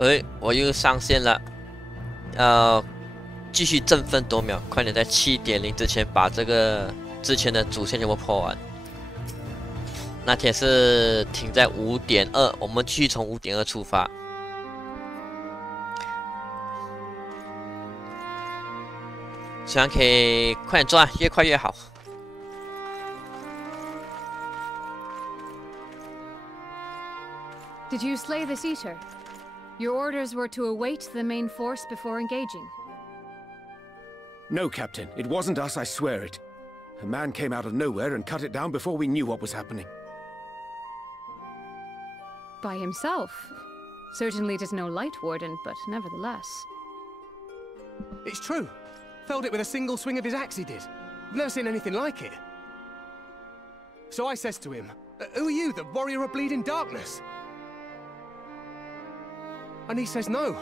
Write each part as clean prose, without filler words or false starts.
哎，我又上线了，要继续振奋多秒，快点在7.0之前把这个之前的主线全部破完。那天是停在5.2，我们继续从5.2出发。希望可以快点做完，越快越好。 Did you slay this eater? Your orders were to await the main force before engaging. No, Captain. It wasn't us, I swear it. A man came out of nowhere and cut it down before we knew what was happening. By himself? Certainly it is no light warden, but nevertheless. It's true. Felled it with a single swing of his axe, he did. I've never seen anything like it. So I says to him, "Who are you, the warrior of bleeding darkness?" And he says, "No,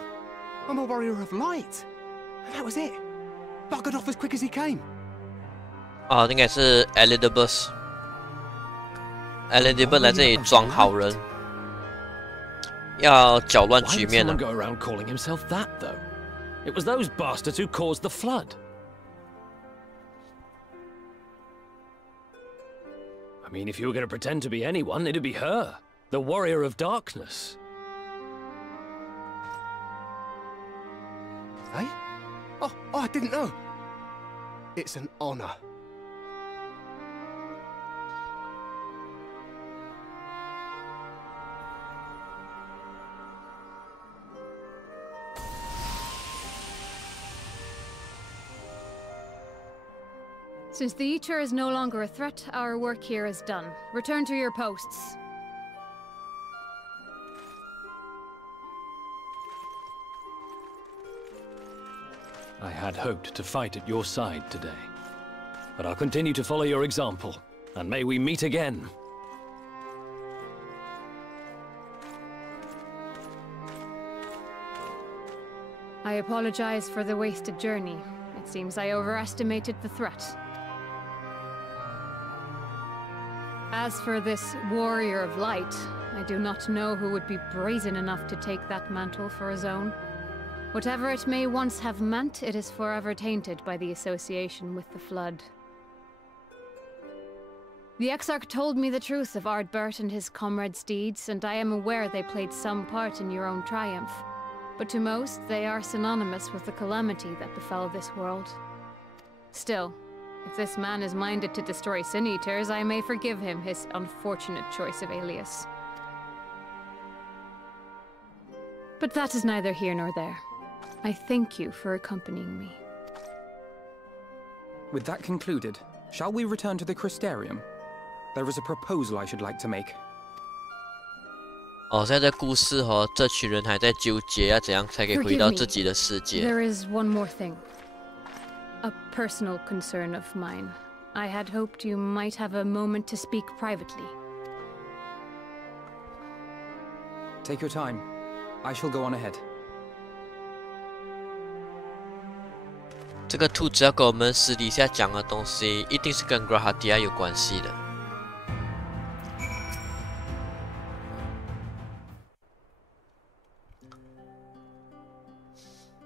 I'm a warrior of light." And that was it. Buggered off as quick as he came. 哦，应该是 Elidibus。Elidibus 来这里装好人，要搅乱局面了。 Why would someone go around calling himself that, though? It was those bastards who caused the flood. I mean, if you were going to pretend to be anyone, it'd be her, the warrior of darkness. Eh? Oh, I didn't know. It's an honor. Since the Eater is no longer a threat, our work here is done. Return to your posts. I had hoped to fight at your side today. But I'll continue to follow your example, and may we meet again. I apologize for the wasted journey. It seems I overestimated the threat. As for this warrior of light, I do not know who would be brazen enough to take that mantle for his own. Whatever it may once have meant, it is forever tainted by the association with the Flood. The Exarch told me the truth of Ardbert and his comrades' deeds, and I am aware they played some part in your own triumph. But to most, they are synonymous with the calamity that befell this world. Still, if this man is minded to destroy Sin Eaters, I may forgive him his unfortunate choice of alias. But that is neither here nor there. I thank you for accompanying me. With that concluded, shall we return to the Crystarium? There is a proposal I should like to make. 哦，现在故事这群人还在纠结要怎样才可以回到自己的世界。 There is one more thing. A personal concern of mine. I had hoped you might have a moment to speak privately. Take your time. I shall go on ahead. 这个兔子要跟我们私底下讲的东西，一定是跟 Grahadia 有关系的。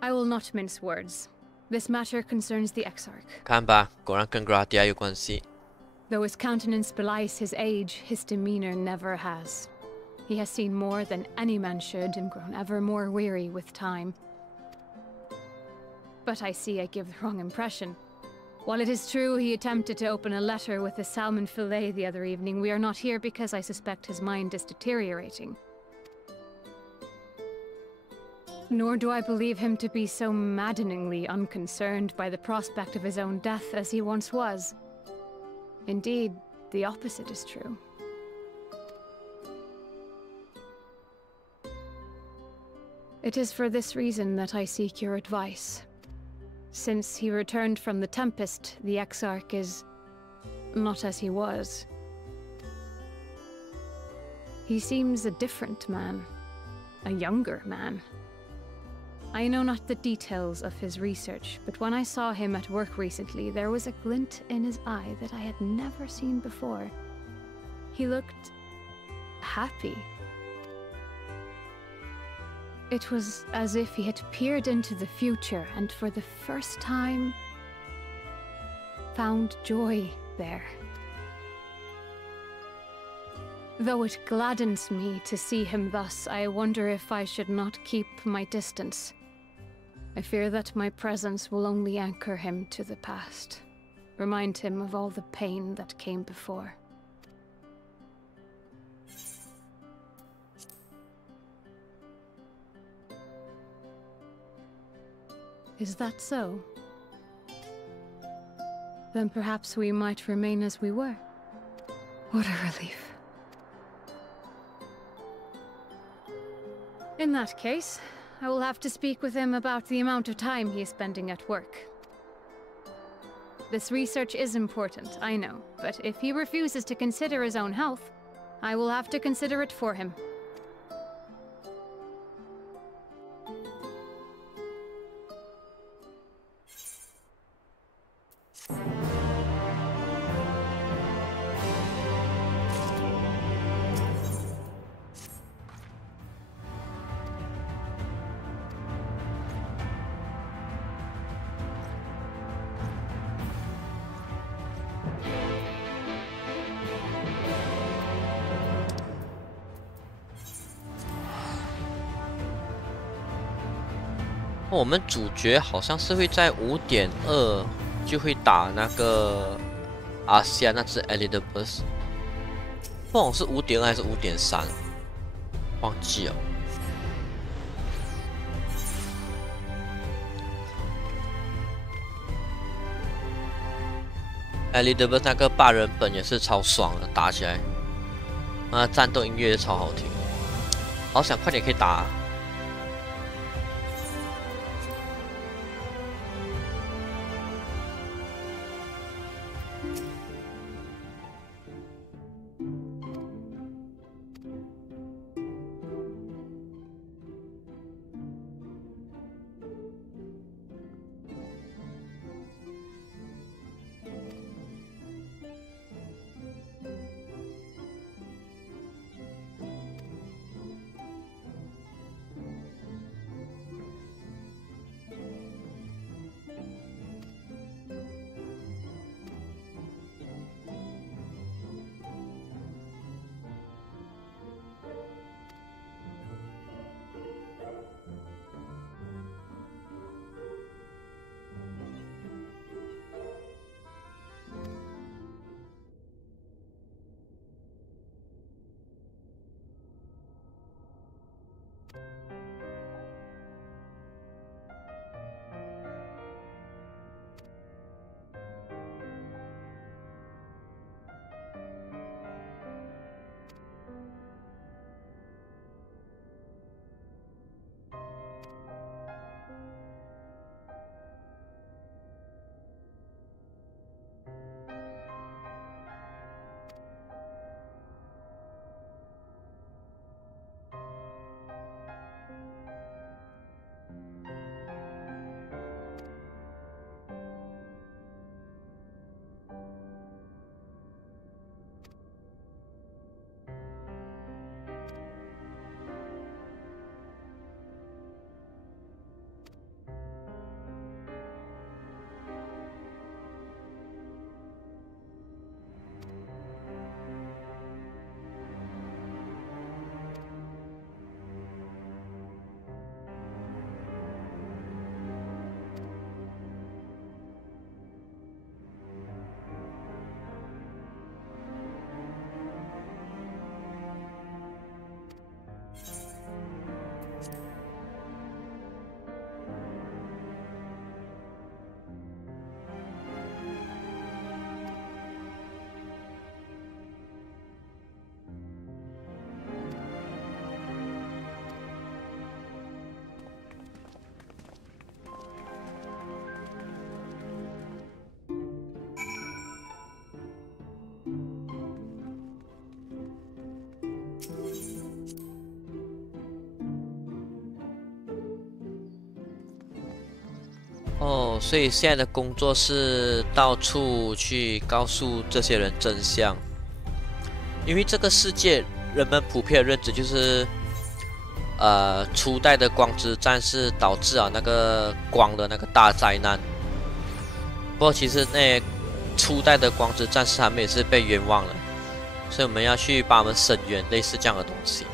I will not mince words. This matter concerns the Exarch. 看吧，果然跟 Grahadia 有关系。 Though his countenance belies his age, his demeanor never has. He has seen more than any man should and grown ever more weary with time. But I see I give the wrong impression. While it is true he attempted to open a letter with a salmon fillet the other evening, we are not here because I suspect his mind is deteriorating. Nor do I believe him to be so maddeningly unconcerned by the prospect of his own death as he once was. Indeed, the opposite is true. It is for this reason that I seek your advice. Since he returned from the Tempest, the Exarch is not as he was. He seems a different man, a younger man. I know not the details of his research, but when I saw him at work recently, there was a glint in his eye that I had never seen before. He looked happy. It was as if he had peered into the future and for the first time found joy there. Though it gladdens me to see him thus, I wonder if I should not keep my distance. I fear that my presence will only anchor him to the past, remind him of all the pain that came before. Is that so? Then perhaps we might remain as we were. What a relief. In that case, I will have to speak with him about the amount of time he is spending at work. This research is important, I know, but if he refuses to consider his own health, I will have to consider it for him.我们主角好像是会在5.2就会打那个阿西亚那只 Elizabeth， 不懂是5.2还是5.3，忘记了。Elizabeth 那个霸人本也是超爽的，打起来，战斗音乐也超好听，好想快点可以打。哦，所以现在的工作是到处去告诉这些人真相，因为这个世界人们普遍的认知就是，初代的光之战士导致那个光的那个大灾难。不过其实那初代的光之战士他们也是被冤枉了，所以我们要去帮他们伸冤，类似这样的东西。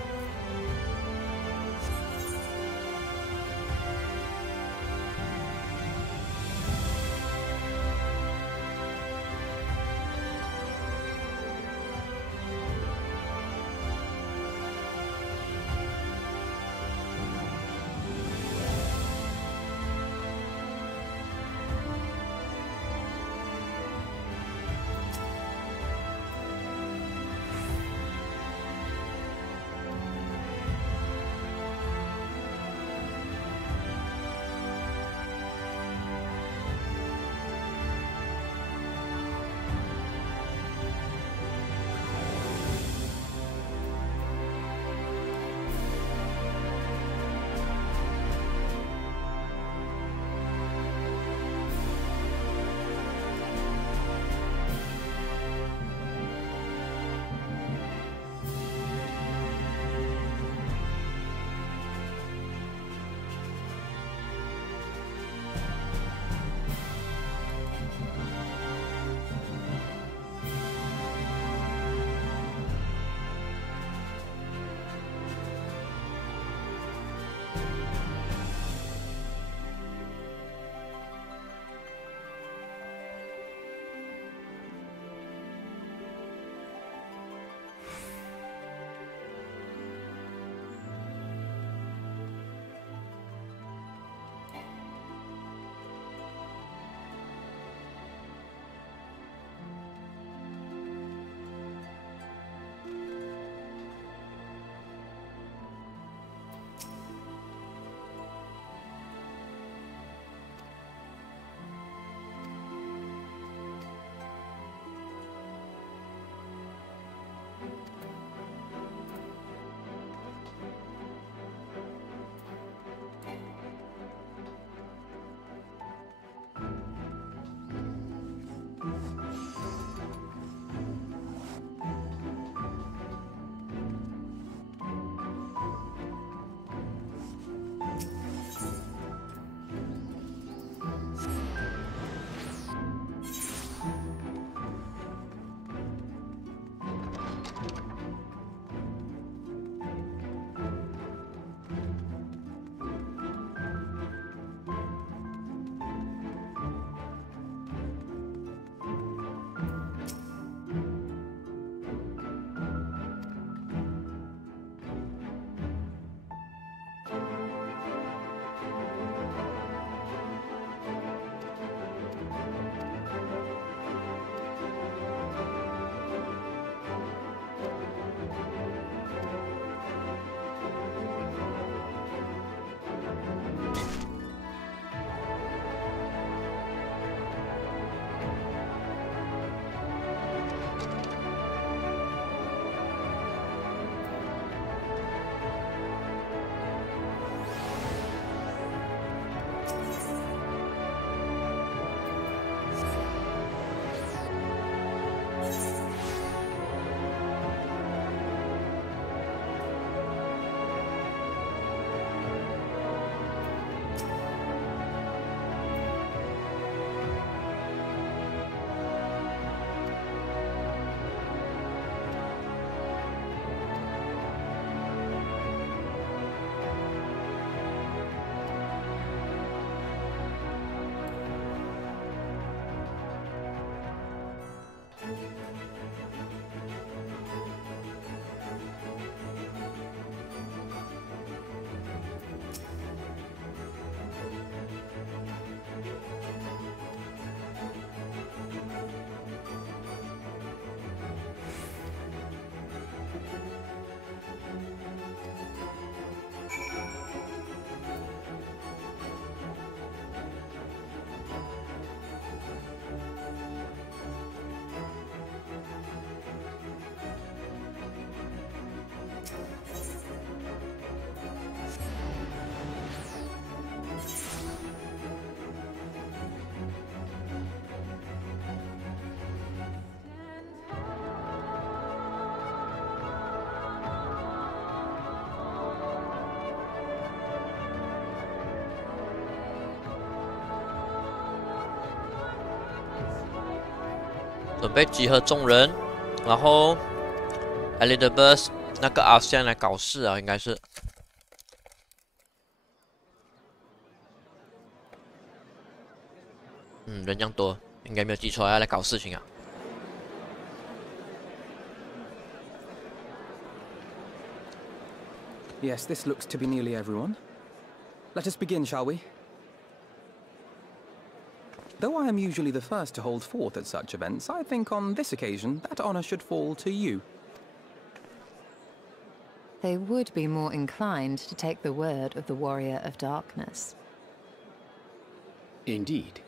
准备集合众人，然后 Elizabeth 那个阿香来搞事啊，应该是。人这样多，应该没有记错，要来搞事情啊。 Yes, this looks to be nearly everyone. Let us begin, shall we? Though I am usually the first to hold forth at such events, I think on this occasion that honor should fall to you. They would be more inclined to take the word of the Warrior of Darkness. Indeed.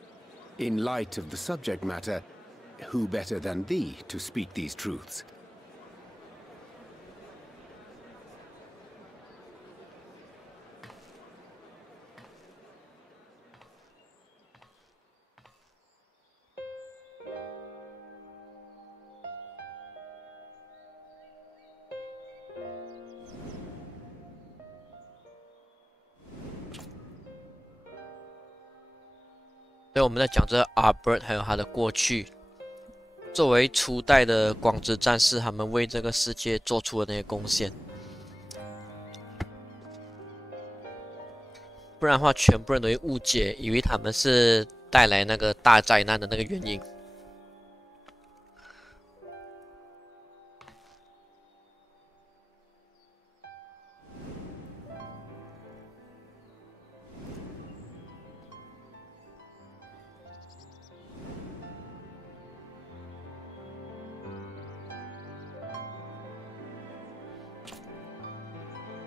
In light of the subject matter, who better than thee to speak these truths?所以我们在讲这 Albert 还有他的过去，作为初代的光之战士，他们为这个世界做出了那些贡献。不然的话，全部人都会误解，以为他们是带来那个大灾难的那个原因。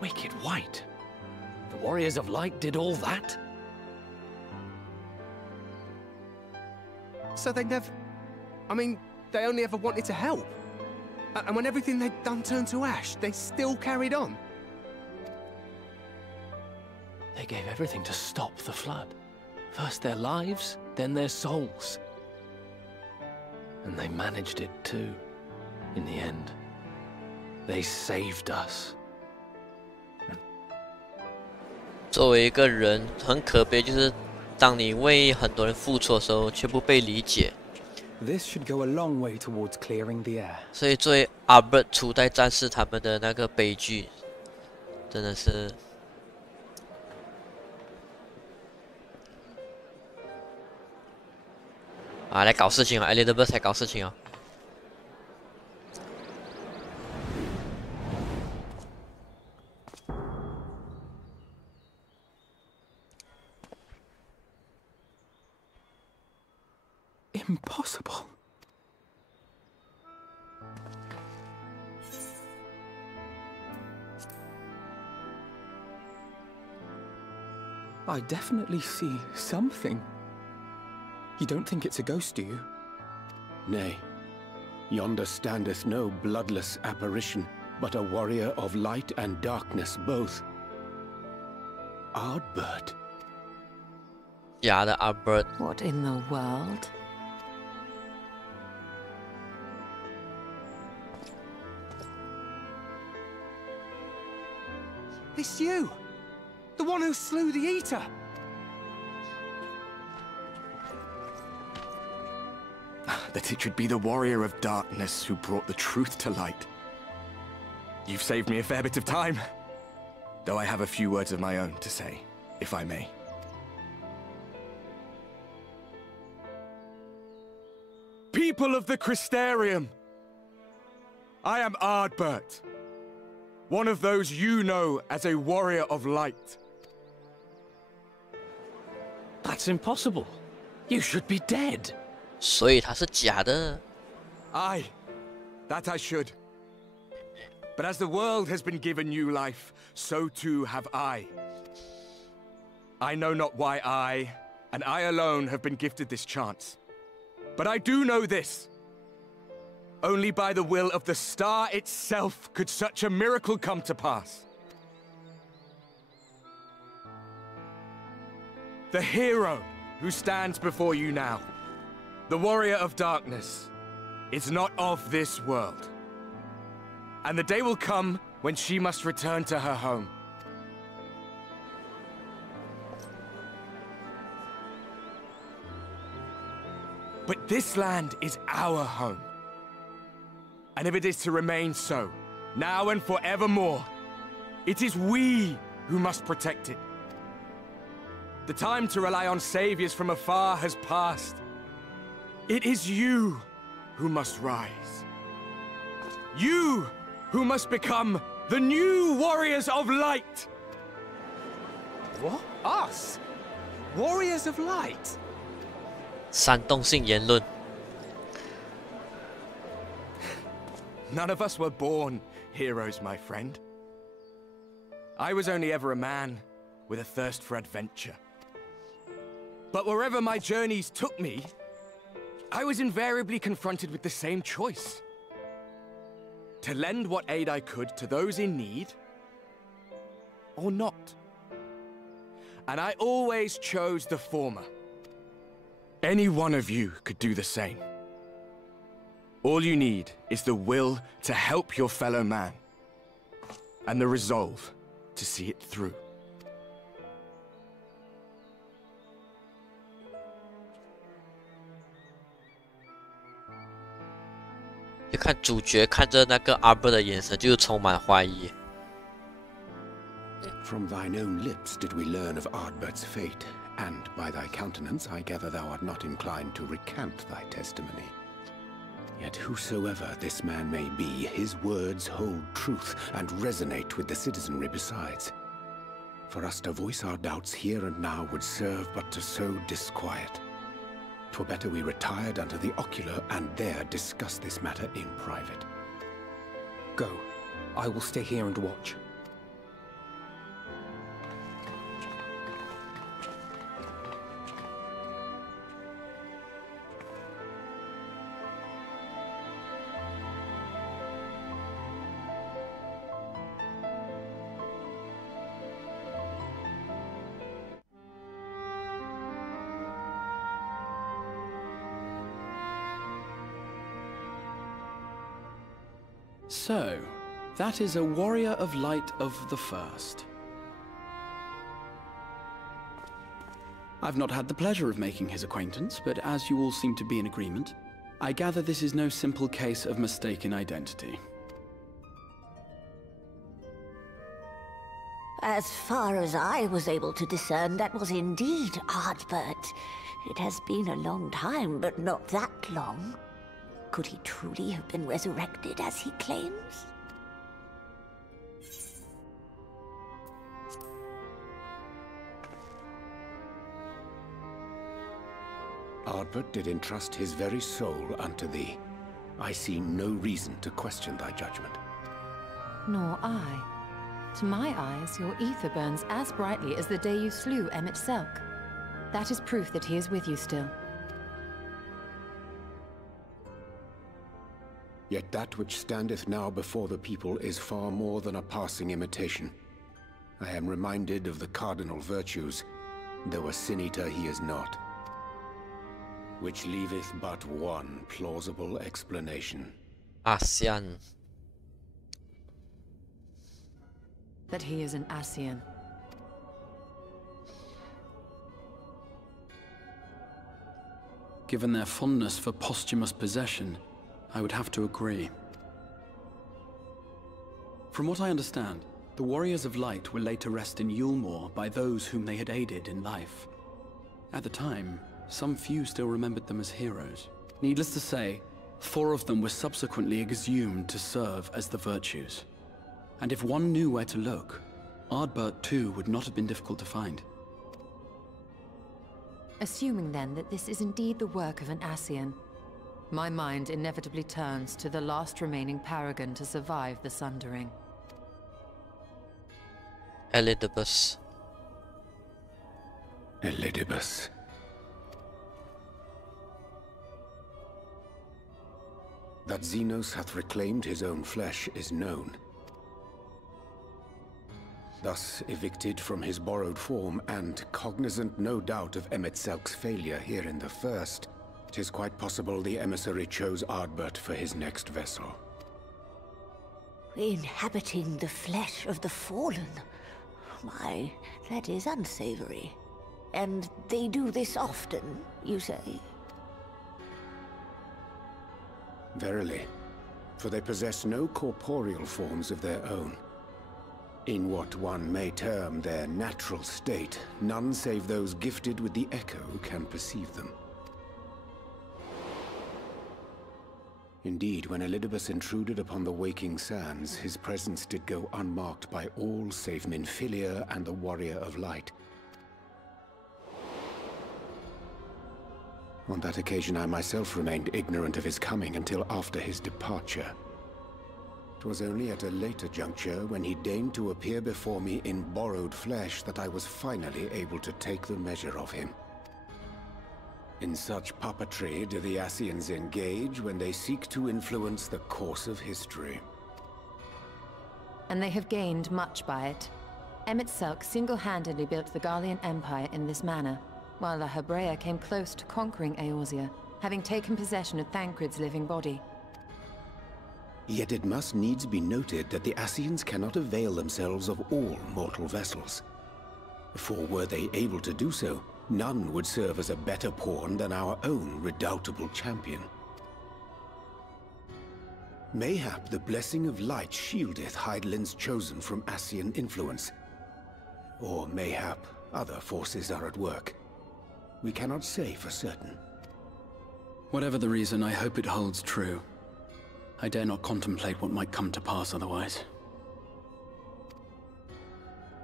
Wicked White? The Warriors of Light did all that? So they never... I mean, they only ever wanted to help. And when everything they'd done turned to ash, they still carried on. They gave everything to stop the flood. First their lives, then their souls. And they managed it too, in the end. They saved us. 作为一个人，很可悲，就是当你为很多人付出的时候，却不被理解。This should go a long way towards clearing the air. 所以，作为 Albert 初代战士他们的那个悲剧，真的是。啊，来搞事情啊 ！Elizabeth 来搞事情啊！ Impossible. I definitely see something. You don't think it's a ghost, do you? Nay. Yonder standeth no bloodless apparition, but a warrior of light and darkness both. Ardbert. 假的 Albert。 What in the world? It's you! The one who slew the Eater! That it should be the Warrior of Darkness who brought the truth to light. You've saved me a fair bit of time. Though I have a few words of my own to say, if I may. People of the Crystarium! I am Ardbert. One of those you know as a warrior of light. That's impossible. You should be dead. 所以他是假的。 Aye, that I should. But as the world has been given new life, so too have I. I know not why I, and I alone, have been gifted this chance. But I do know this. Only by the will of the star itself could such a miracle come to pass. The hero who stands before you now, the Warrior of Darkness, is not of this world. And the day will come when she must return to her home. But this land is our home. And if it is to remain so, now and forevermore, it is we who must protect it. The time to rely on saviors from afar has passed. It is you who must rise. You who must become the new warriors of light. What? Us? Warriors of light? 煽动性言论。 None of us were born heroes, my friend. I was only ever a man with a thirst for adventure. But wherever my journeys took me, I was invariably confronted with the same choice. To lend what aid I could to those in need, or not. And I always chose the former. Any one of you could do the same. All you need is the will to help your fellow man, and the resolve to see it through. 就看主角看着那个阿伯的眼神，就是充满怀疑。 From thine own lips did we learn of Ardbert's fate, and by thy countenance I gather thou art not inclined to recant thy testimony. Yet whosoever this man may be, his words hold truth and resonate with the citizenry besides. For us to voice our doubts here and now would serve but to sow disquiet. 'Twere better we retired unto the ocular and there discuss this matter in private. Go. I will stay here and watch. So, that is a warrior of light of the first. I've not had the pleasure of making his acquaintance, but as you all seem to be in agreement, I gather this is no simple case of mistaken identity. As far as I was able to discern, that was indeed Ardbert. It has been a long time, but not that long. Could he truly have been resurrected as he claims? Ardbert did entrust his very soul unto thee. I see no reason to question thy judgment. Nor I. To my eyes, your ether burns as brightly as the day you slew Emmett Selk. That is proof that he is with you still. Yet that which standeth now before the people is far more than a passing imitation. I am reminded of the cardinal virtues, though a sin-eater he is not. Which leaveth but one plausible explanation. ASEAN. That he is an ASEAN. Given their fondness for posthumous possession, I would have to agree. From what I understand, the Warriors of Light were laid to rest in Yulmore by those whom they had aided in life. At the time, some few still remembered them as heroes. Needless to say, 4 of them were subsequently exhumed to serve as the virtues. And if one knew where to look, Ardbert too would not have been difficult to find. Assuming then that this is indeed the work of an ASEAN, my mind inevitably turns to the last remaining paragon to survive the Sundering. Elidibus. Elidibus. That Xenos hath reclaimed his own flesh is known. Thus evicted from his borrowed form, and cognizant no doubt of Emmett Selk's failure here in the first, 'tis quite possible the emissary chose Ardbert for his next vessel. Inhabiting the flesh of the fallen? My, that is unsavory. And they do this often, you say? Verily, for they possess no corporeal forms of their own. In what one may term their natural state, none save those gifted with the echo can perceive them. Indeed, when Elidibus intruded upon the waking sands, his presence did go unmarked by all save Minfilia and the Warrior of Light. On that occasion, I myself remained ignorant of his coming until after his departure. It was only at a later juncture, when he deigned to appear before me in borrowed flesh, that I was finally able to take the measure of him. In such puppetry do the Ascians engage when they seek to influence the course of history. And they have gained much by it. Emmett Selk single-handedly built the Garlean Empire in this manner, while the Hebrea came close to conquering Eorzea, having taken possession of Thancred's living body. Yet it must needs be noted that the Ascians cannot avail themselves of all mortal vessels. For were they able to do so, none would serve as a better pawn than our own redoubtable champion. Mayhap the blessing of light shieldeth Hydaelyn's chosen from Ascian influence. Or mayhap other forces are at work. We cannot say for certain. Whatever the reason, I hope it holds true. I dare not contemplate what might come to pass otherwise.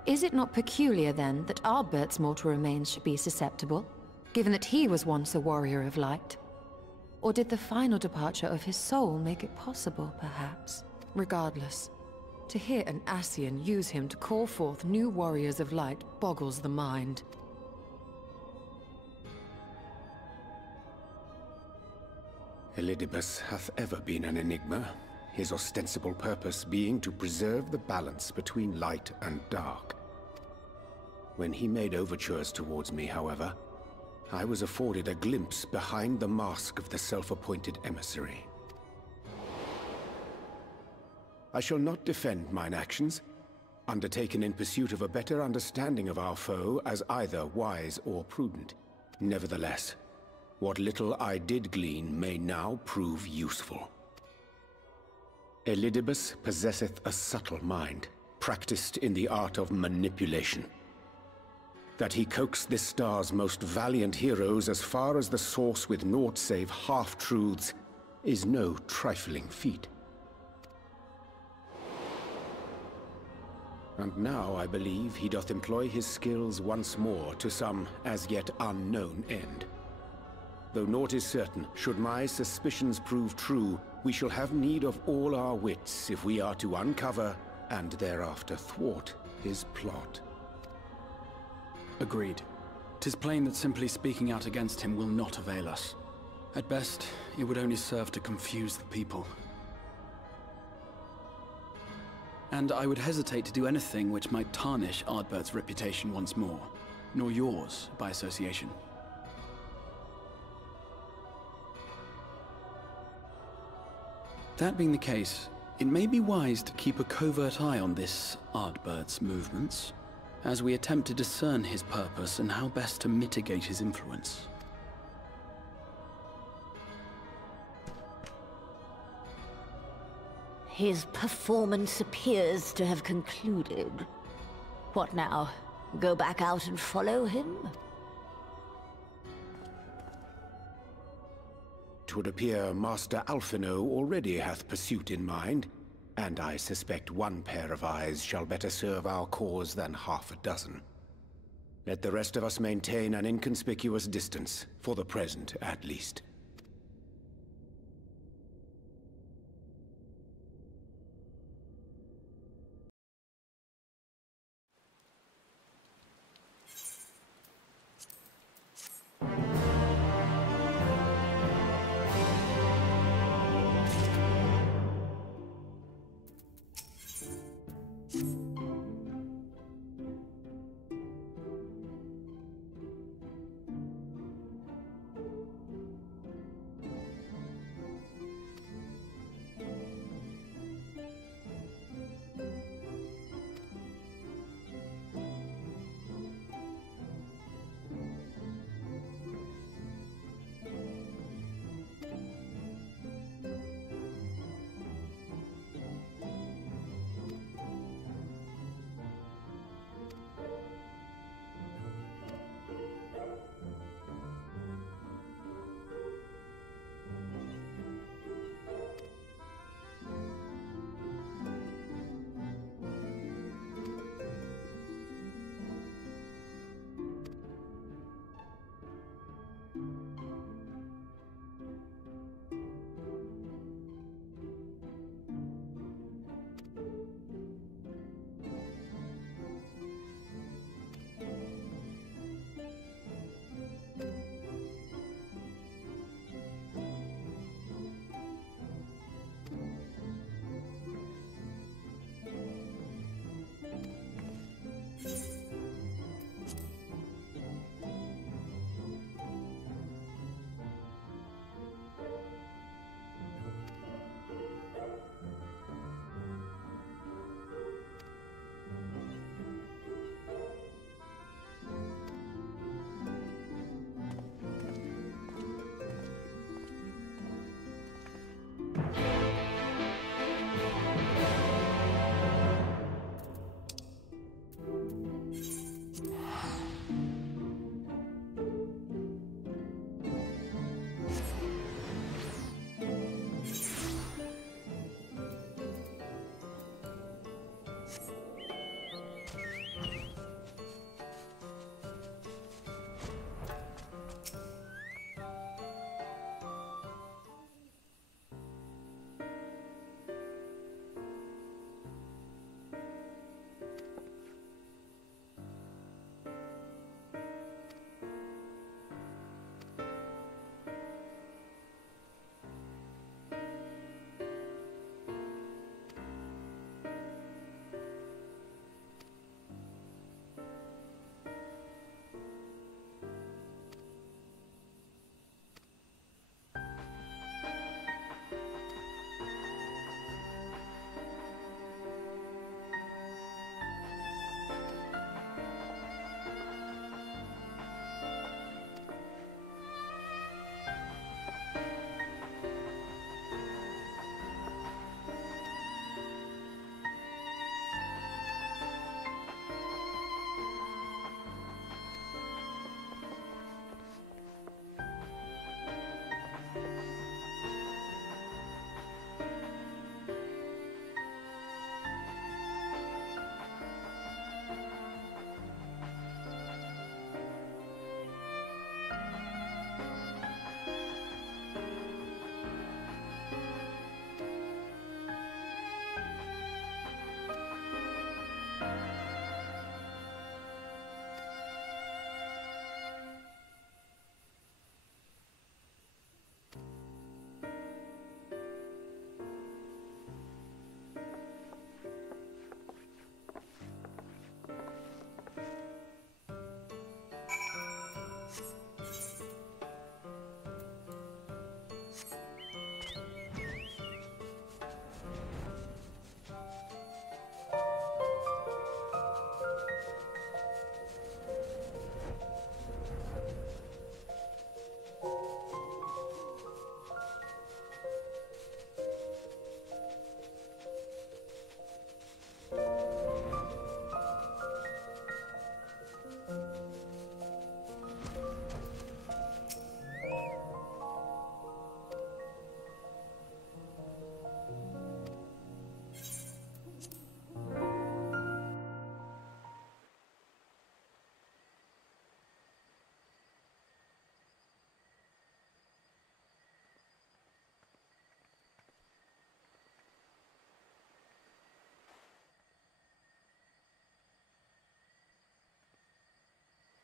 Is it not peculiar, then, that Ardbert's mortal remains should be susceptible, given that he was once a warrior of light? Or did the final departure of his soul make it possible, perhaps? Regardless, to hear an Ascian use him to call forth new warriors of light boggles the mind. Elidibus hath ever been an enigma, his ostensible purpose being to preserve the balance between light and dark. When he made overtures towards me, however, I was afforded a glimpse behind the mask of the self-appointed emissary. I shall not defend mine actions, undertaken in pursuit of a better understanding of our foe, as either wise or prudent. Nevertheless, what little I did glean may now prove useful. Elidibus possesseth a subtle mind, practiced in the art of manipulation. That he coaxed this star's most valiant heroes as far as the source with naught save half-truths is no trifling feat. And now I believe he doth employ his skills once more to some as yet unknown end. Though naught is certain, should my suspicions prove true, we shall have need of all our wits if we are to uncover and thereafter thwart his plot. Agreed. 'Tis plain that simply speaking out against him will not avail us. At best, it would only serve to confuse the people. And I would hesitate to do anything which might tarnish Ardbert's reputation once more, nor yours by association. That being the case, it may be wise to keep a covert eye on this Ardbert's movements, as we attempt to discern his purpose and how best to mitigate his influence. His performance appears to have concluded. What now? Go back out and follow him? 'Twould appear Master Alphino already hath pursuit in mind, and I suspect one pair of eyes shall better serve our cause than half a dozen. Let the rest of us maintain an inconspicuous distance, for the present at least.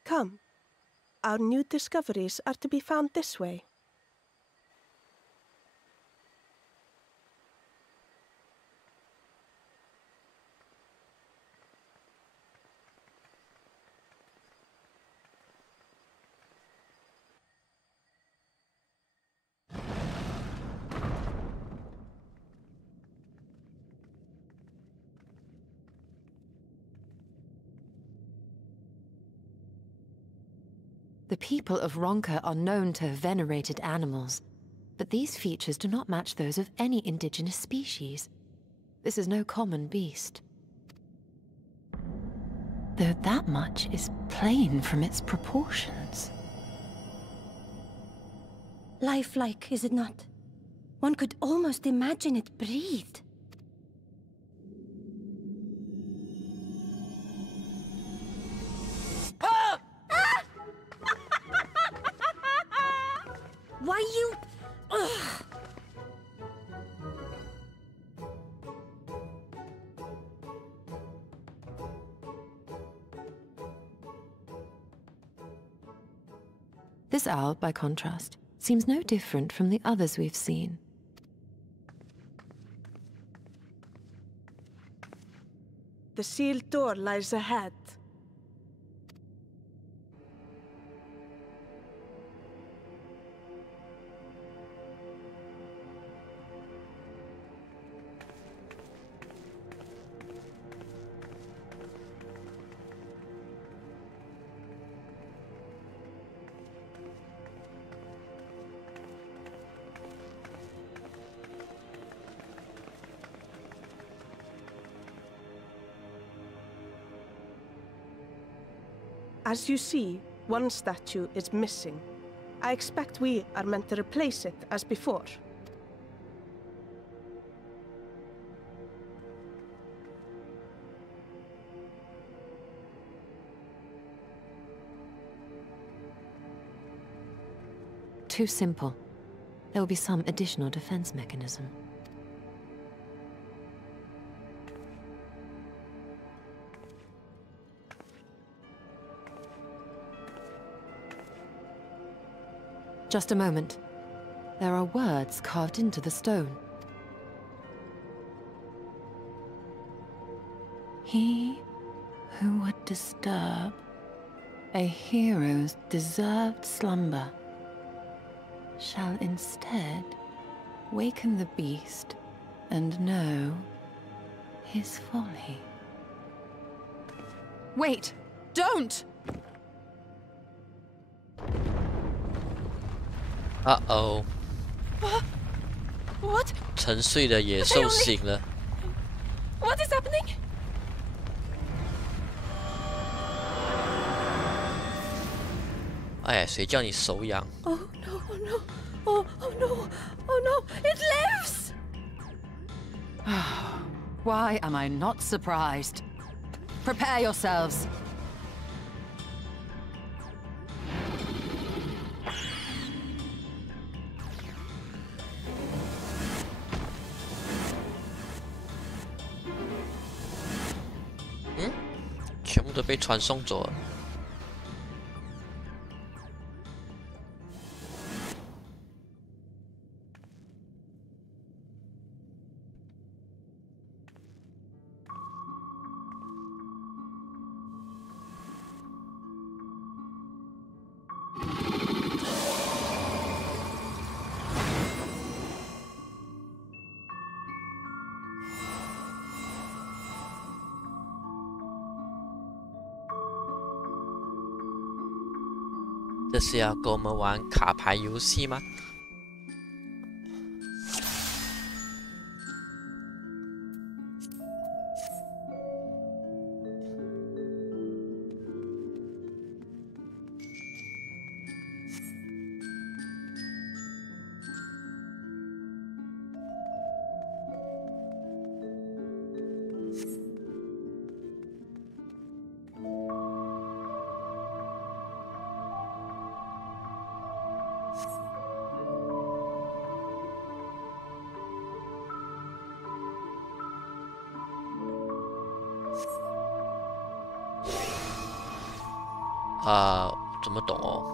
Come. Our new discoveries are to be found this way. The people of Ronka are known to have venerated animals, but these features do not match those of any indigenous species. This is no common beast. Though that much is plain from its proportions. Lifelike, is it not? One could almost imagine it breathed. Why you... Ugh. This owl, by contrast, seems no different from the others we've seen. The sealed door lies ahead. As you see, one statue is missing. I expect we are meant to replace it as before. Too simple. There will be some additional defense mechanism. Just a moment. There are words carved into the stone. He who would disturb a hero's deserved slumber shall instead waken the beast and know his folly. Wait! Don't! Uh-oh. What? 沉睡的野兽醒了。What is happening? 哎，谁叫你手痒？ Oh no, oh no, oh no, oh no, it lives! Why am I not surprised? Prepare yourselves.嗯，全部都被传送走了。这是要跟我们玩卡牌游戏吗？怎么懂哦？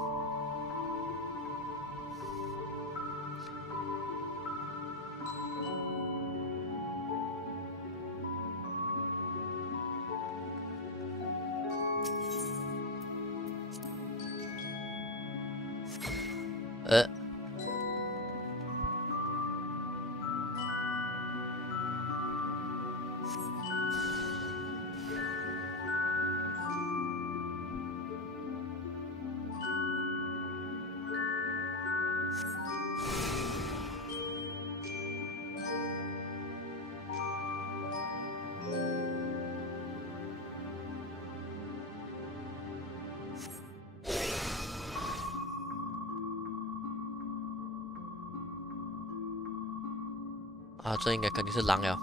啊，这应该肯定是狼了。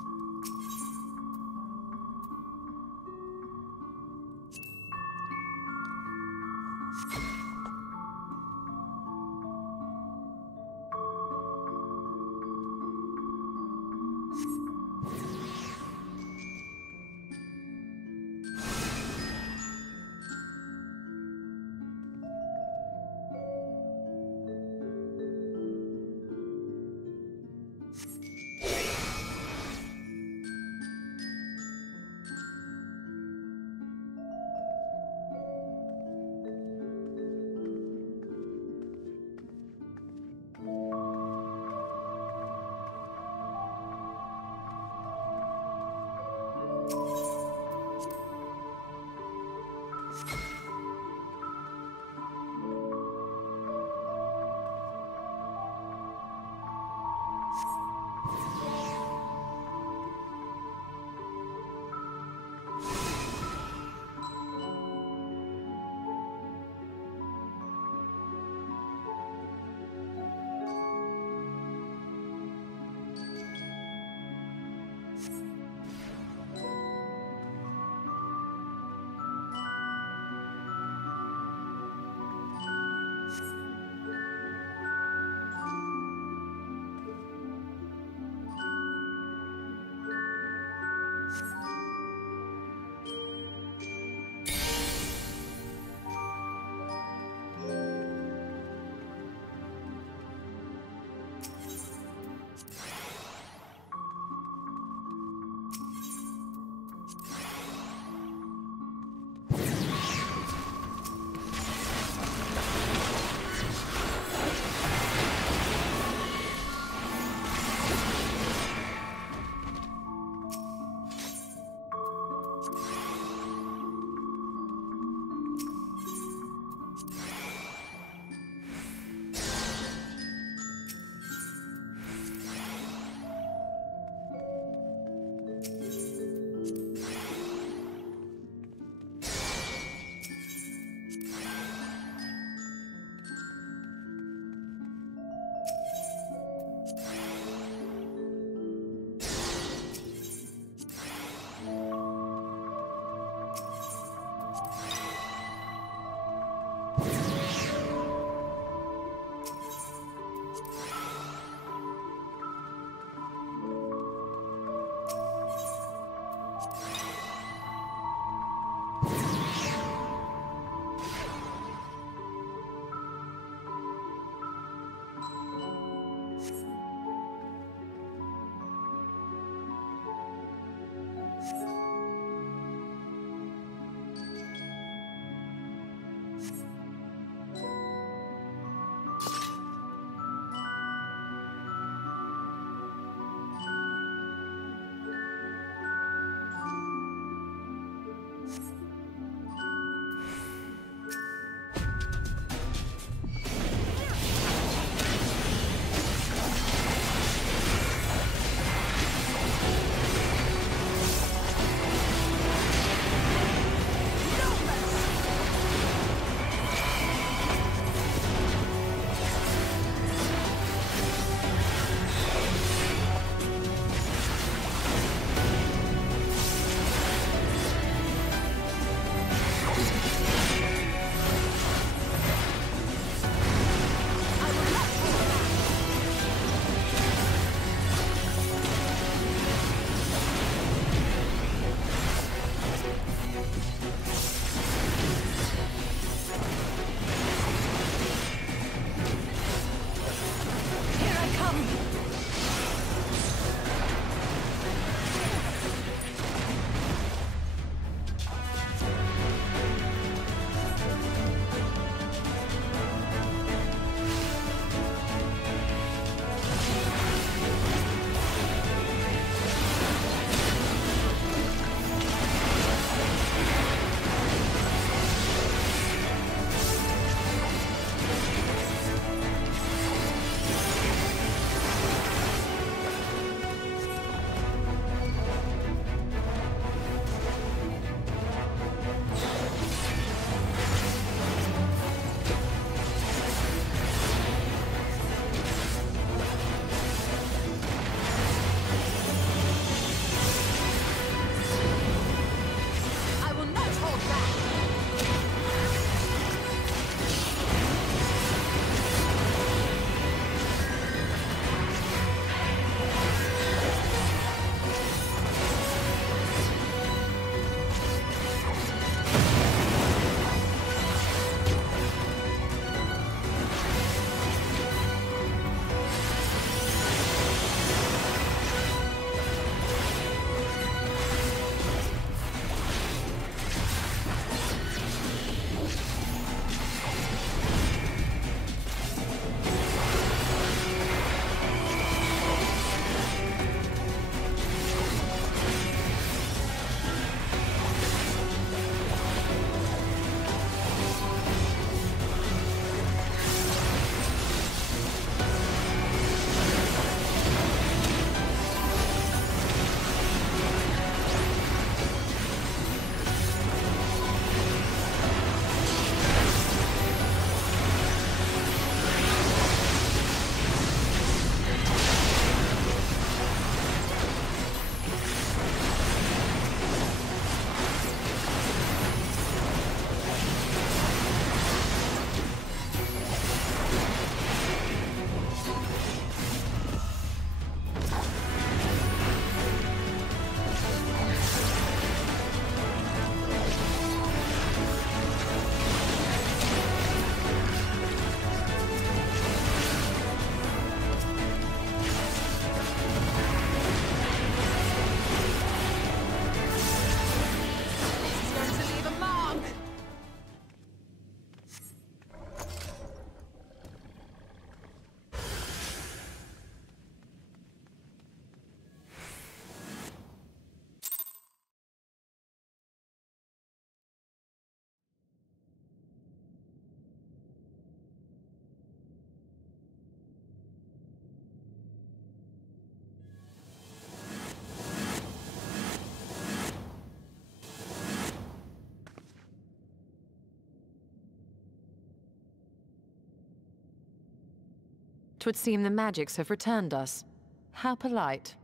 would seem the magics have returned us. How polite.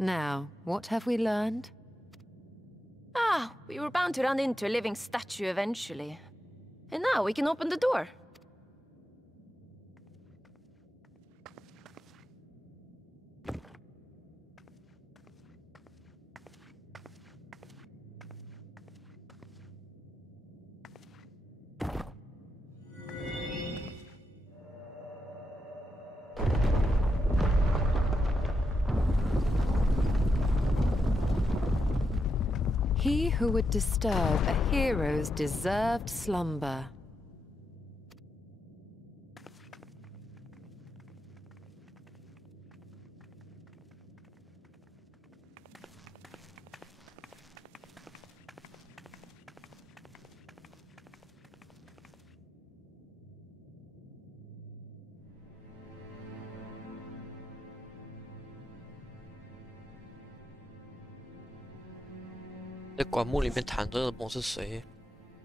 Now, what have we learned? Ah, we were bound to run into a living statue eventually. And now we can open the door. He who would disturb a hero's deserved slumber.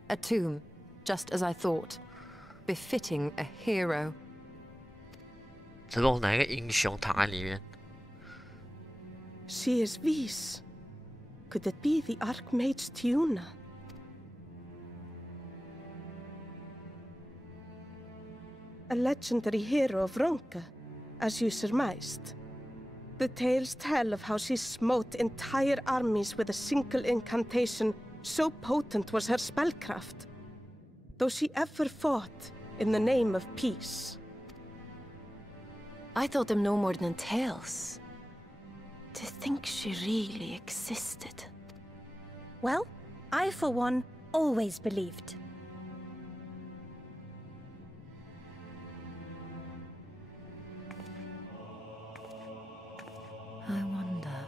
A tomb, just as I thought. Befitting a hero. 这个哪个英雄躺在里面？ She is Vis. Could it be the Archmage Tiuna? A legendary hero of Ronka, as you surmised. The tales tell of how she smote entire armies with a single incantation, so potent was her spellcraft. Though she ever fought in the name of peace. I thought them no more than tales. To think she really existed. Well, I for one always believed. I wonder.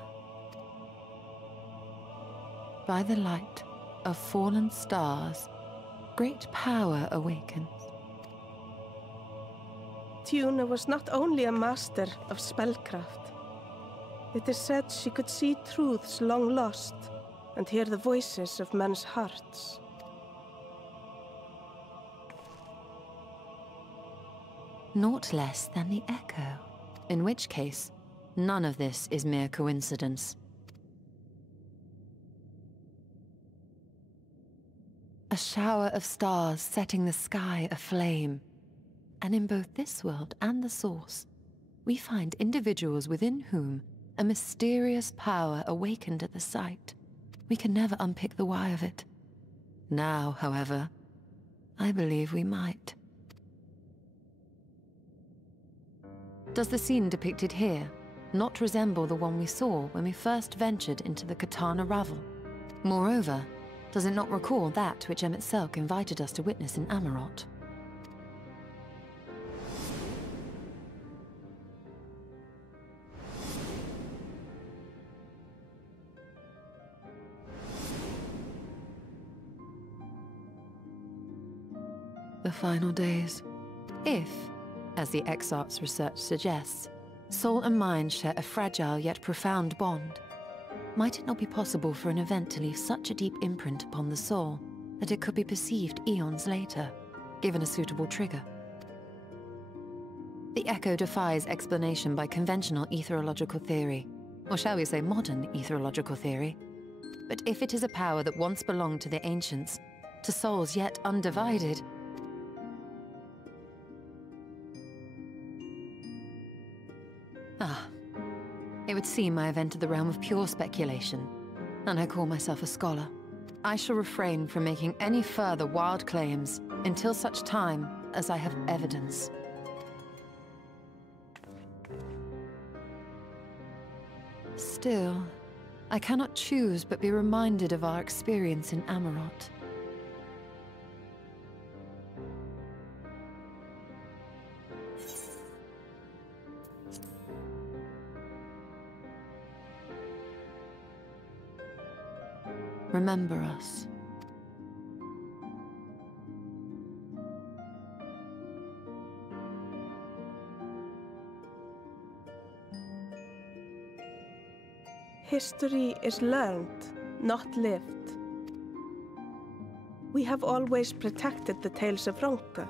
By the light of fallen stars, great power awakens. Tiuna was not only a master of spellcraft. It is said she could see truths long lost and hear the voices of men's hearts. Naught less than the echo, in which case, none of this is mere coincidence. A shower of stars setting the sky aflame. And in both this world and the Source, we find individuals within whom a mysterious power awakened at the sight. We can never unpick the why of it. Now, however, I believe we might. Does the scene depicted here not resemble the one we saw when we first ventured into the Katana Ravel? Moreover, does it not recall that which Emmett Selk invited us to witness in Amarot? The final days. If, as the Exarch's research suggests, soul and mind share a fragile yet profound bond, might it not be possible for an event to leave such a deep imprint upon the soul that it could be perceived eons later, given a suitable trigger? The echo defies explanation by conventional etherological theory, or shall we say modern etherological theory. But if it is a power that once belonged to the ancients, to souls yet undivided, it would seem I have entered the realm of pure speculation, and I call myself a scholar. I shall refrain from making any further wild claims until such time as I have evidence. Still, I cannot choose but be reminded of our experience in Amarot. Remember us. History is learned, not lived. We have always protected the tales of Ronka,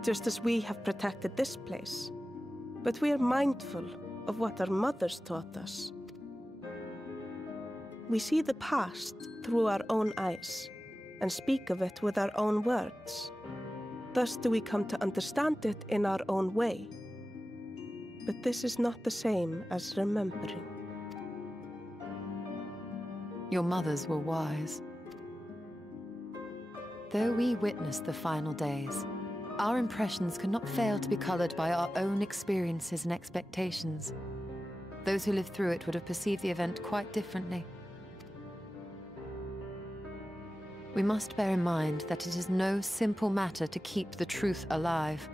just as we have protected this place, but we are mindful of what our mothers taught us. We see the past through our own eyes and speak of it with our own words. Thus do we come to understand it in our own way. But this is not the same as remembering. Your mothers were wise. Though we witnessed the final days, our impressions cannot fail to be colored by our own experiences and expectations. Those who lived through it would have perceived the event quite differently. We must bear in mind that it is no simple matter to keep the truth alive,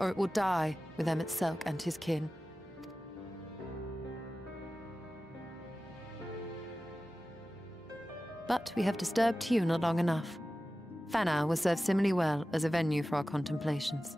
or it will die with Emmett Selk and his kin. But we have disturbed Tuna long enough. Fanau will serve similarly well as a venue for our contemplations.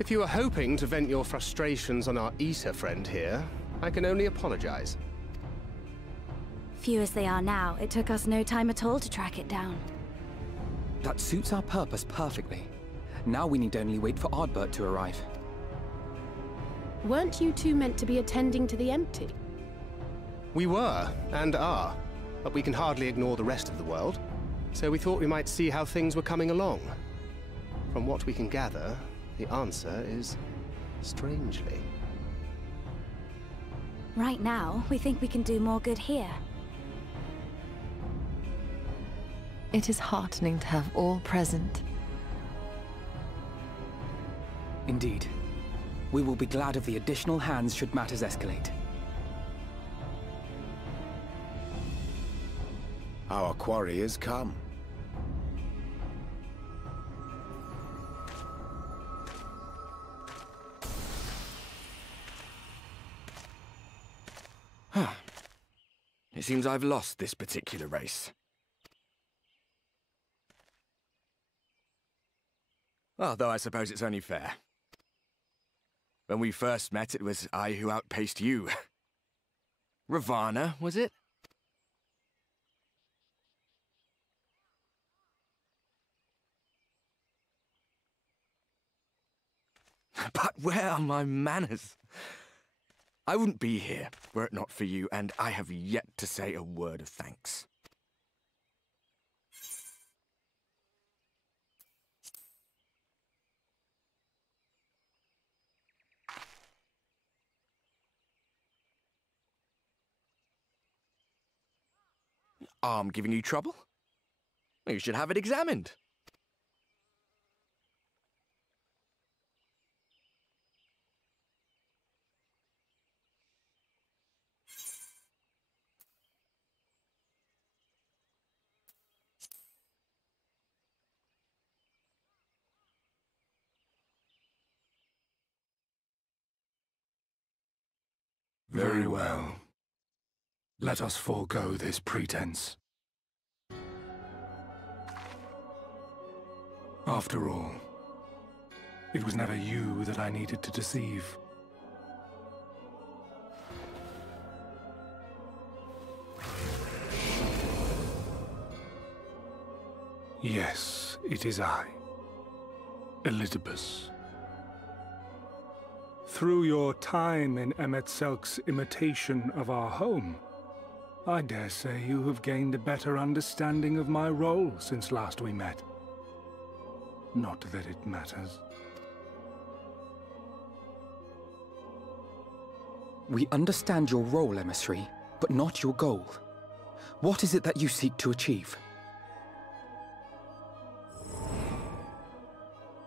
If you were hoping to vent your frustrations on our Issa friend here, I can only apologize. Few as they are now, it took us no time at all to track it down. That suits our purpose perfectly. Now we need only wait for Ardbert to arrive. Weren't you two meant to be attending to the empty? We were, and are, but we can hardly ignore the rest of the world. So we thought we might see how things were coming along. From what we can gather, the answer is strangely. Right now, we think we can do more good here. It is heartening to have all present. Indeed. We will be glad of the additional hands should matters escalate. Our quarry has come. It seems I've lost this particular race. Although I suppose it's only fair. When we first met, it was I who outpaced you. Ravana, was it? But where are my manners? I wouldn't be here were it not for you, and I have yet to say a word of thanks. Arm giving you trouble? You should have it examined. Very well. Let us forego this pretense. After all, it was never you that I needed to deceive. Yes, it is I, Elizabeth. Through your time in Emet-Selk's imitation of our home, I dare say you have gained a better understanding of my role since last we met. Not that it matters. We understand your role, emissary, but not your goal. What is it that you seek to achieve?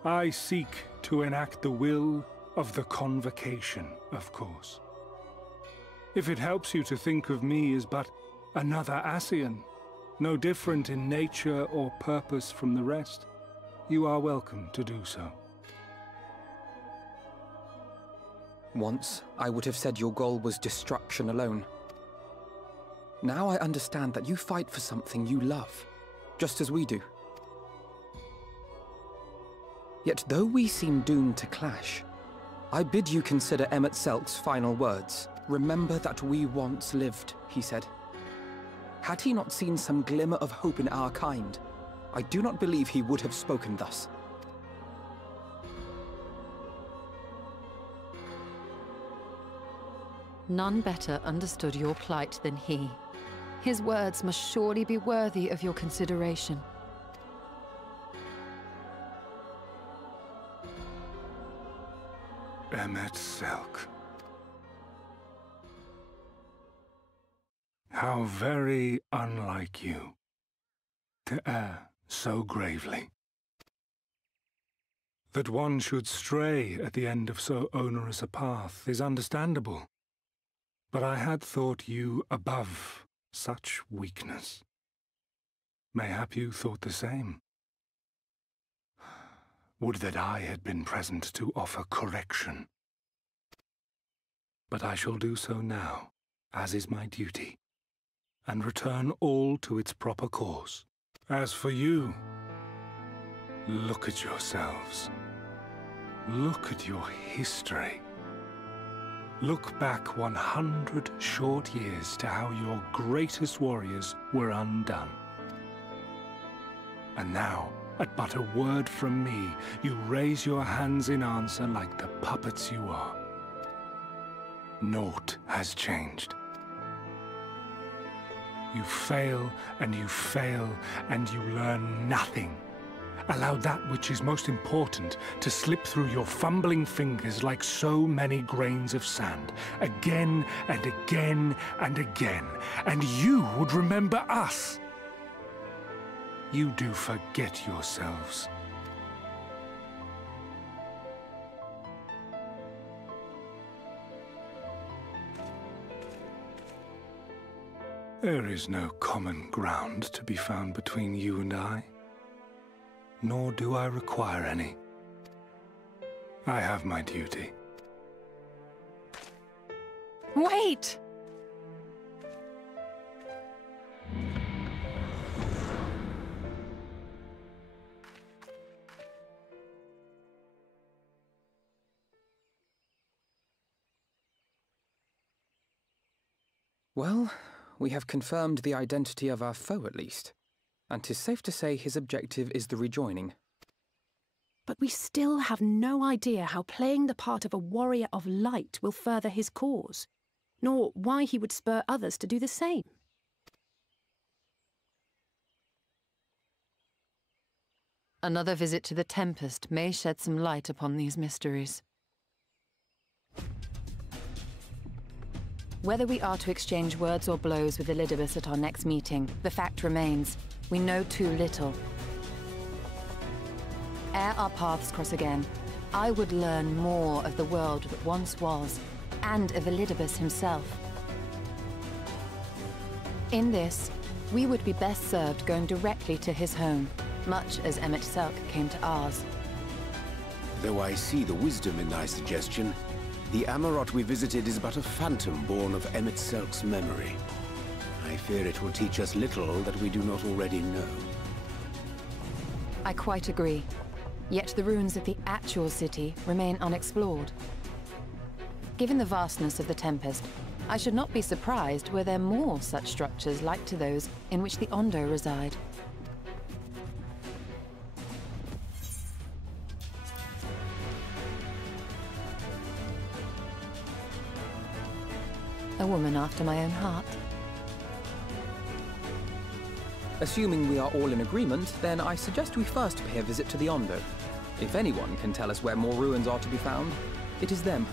I seek to enact the will of the Convocation, of course. If it helps you to think of me as but another Ascian, no different in nature or purpose from the rest, you are welcome to do so. Once, I would have said your goal was destruction alone. Now I understand that you fight for something you love, just as we do. Yet though we seem doomed to clash, I bid you consider Emet-Selk's final words. Remember that we once lived, he said. Had he not seen some glimmer of hope in our kind, I do not believe he would have spoken thus. None better understood your plight than he. His words must surely be worthy of your consideration. Emet-Selk. How very unlike you to err so gravely. That one should stray at the end of so onerous a path is understandable, but I had thought you above such weakness. Mayhap you thought the same. Would that I had been present to offer correction. But I shall do so now, as is my duty, and return all to its proper course. As for you, look at yourselves. Look at your history. Look back 100 short years to how your greatest warriors were undone. And now, at but a word from me, you raise your hands in answer like the puppets you are. Naught has changed. You fail, and you fail, and you learn nothing. Allow that which is most important to slip through your fumbling fingers like so many grains of sand, again and again and again, and you would remember us. You do forget yourselves. There is no common ground to be found between you and I. Nor do I require any. I have my duty. Wait! Well, we have confirmed the identity of our foe at least. And 'tis safe to say his objective is the rejoining. But we still have no idea how playing the part of a warrior of light will further his cause, nor why he would spur others to do the same. Another visit to the Tempest may shed some light upon these mysteries. Whether we are to exchange words or blows with Elidibus at our next meeting, the fact remains, we know too little. Ere our paths cross again, I would learn more of the world that once was, and of Elidibus himself. In this, we would be best served going directly to his home, much as Emmett Selk came to ours. Though I see the wisdom in thy suggestion, the Amarot we visited is but a phantom born of Emmett Selk's memory. I fear it will teach us little that we do not already know. I quite agree. Yet the ruins of the actual city remain unexplored. Given the vastness of the Tempest, I should not be surprised were there more such structures like to those in which the Ondo reside. A woman after my own heart. Assuming we are all in agreement, then I suggest we first pay a visit to the Ondo. If anyone can tell us where more ruins are to be found, it is them.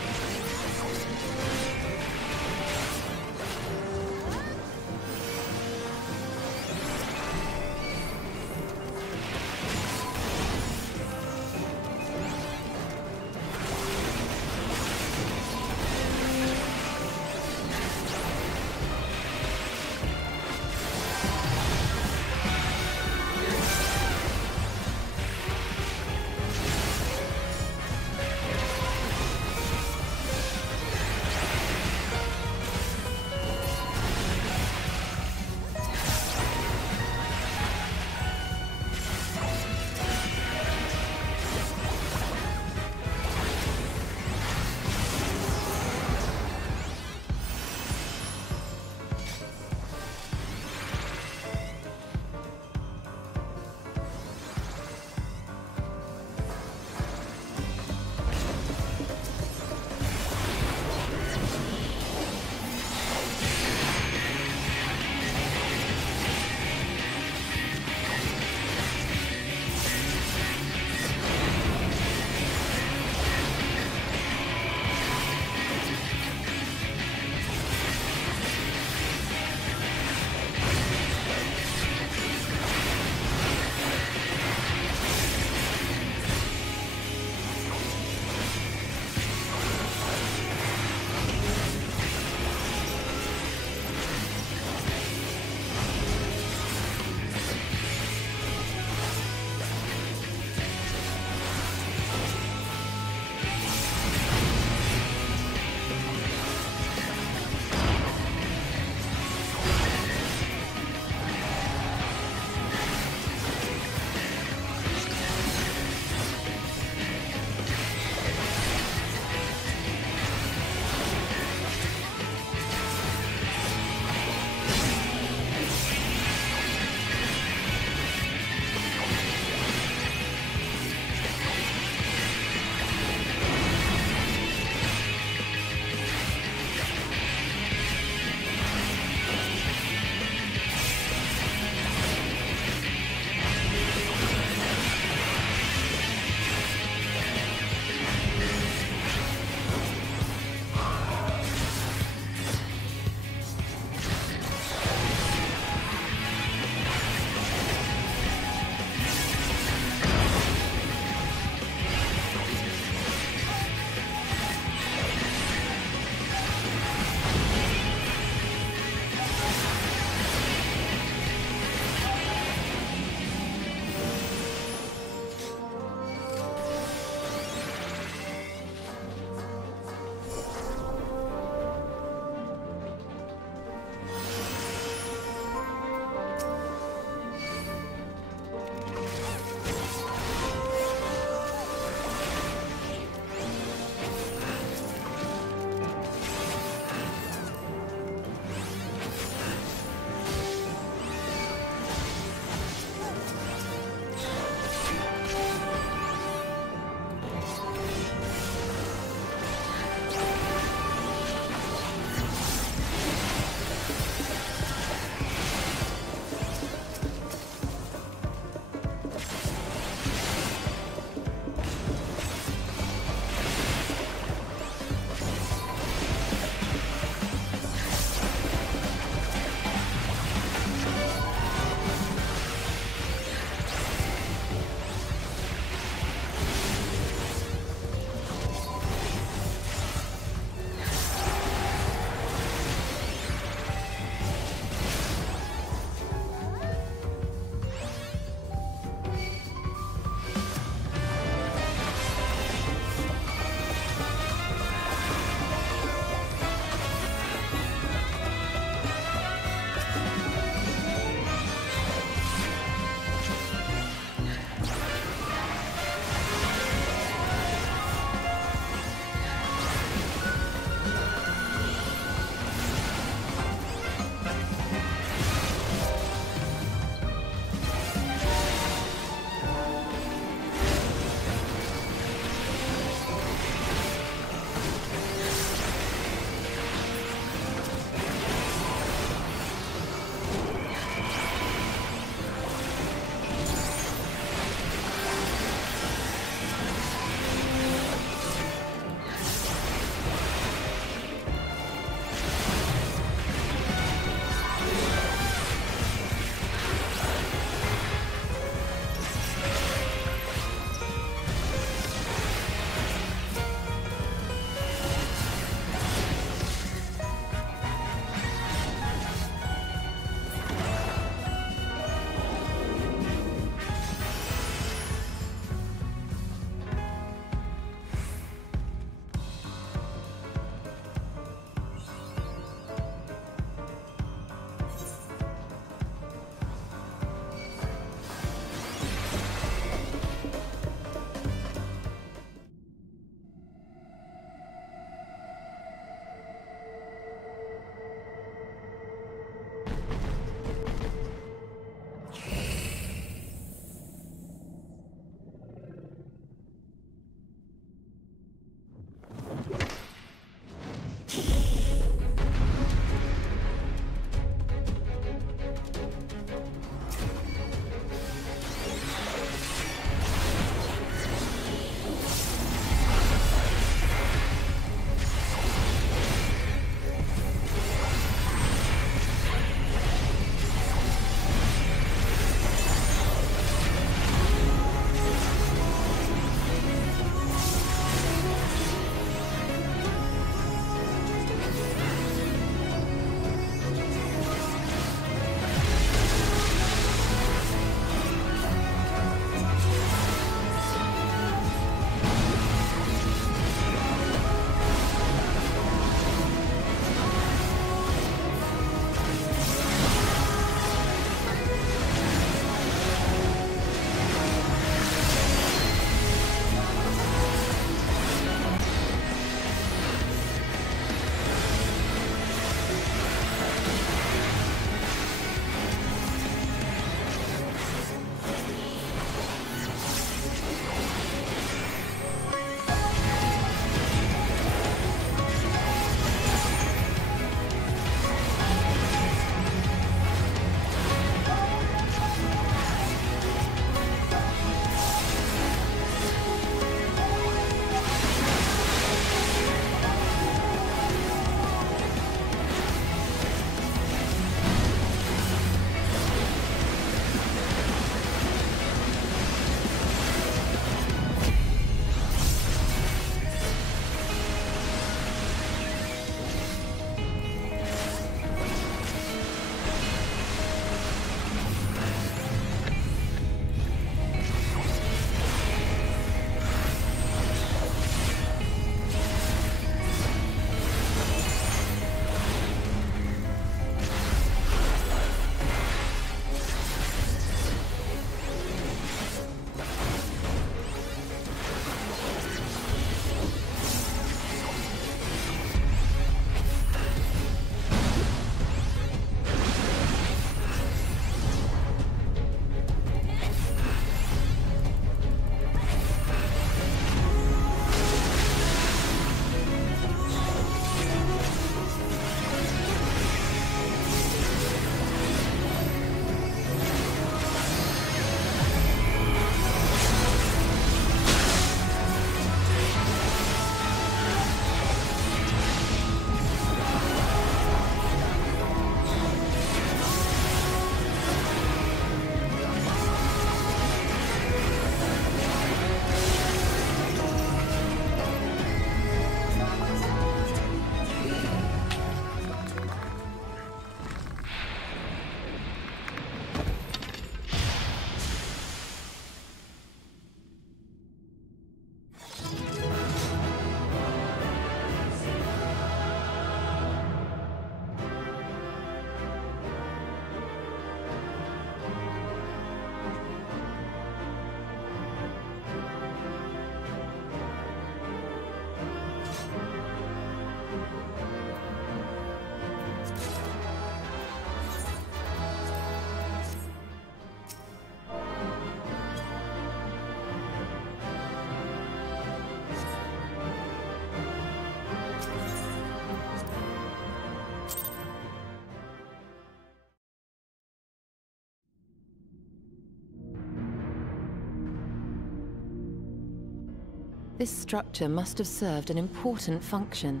This structure must have served an important function.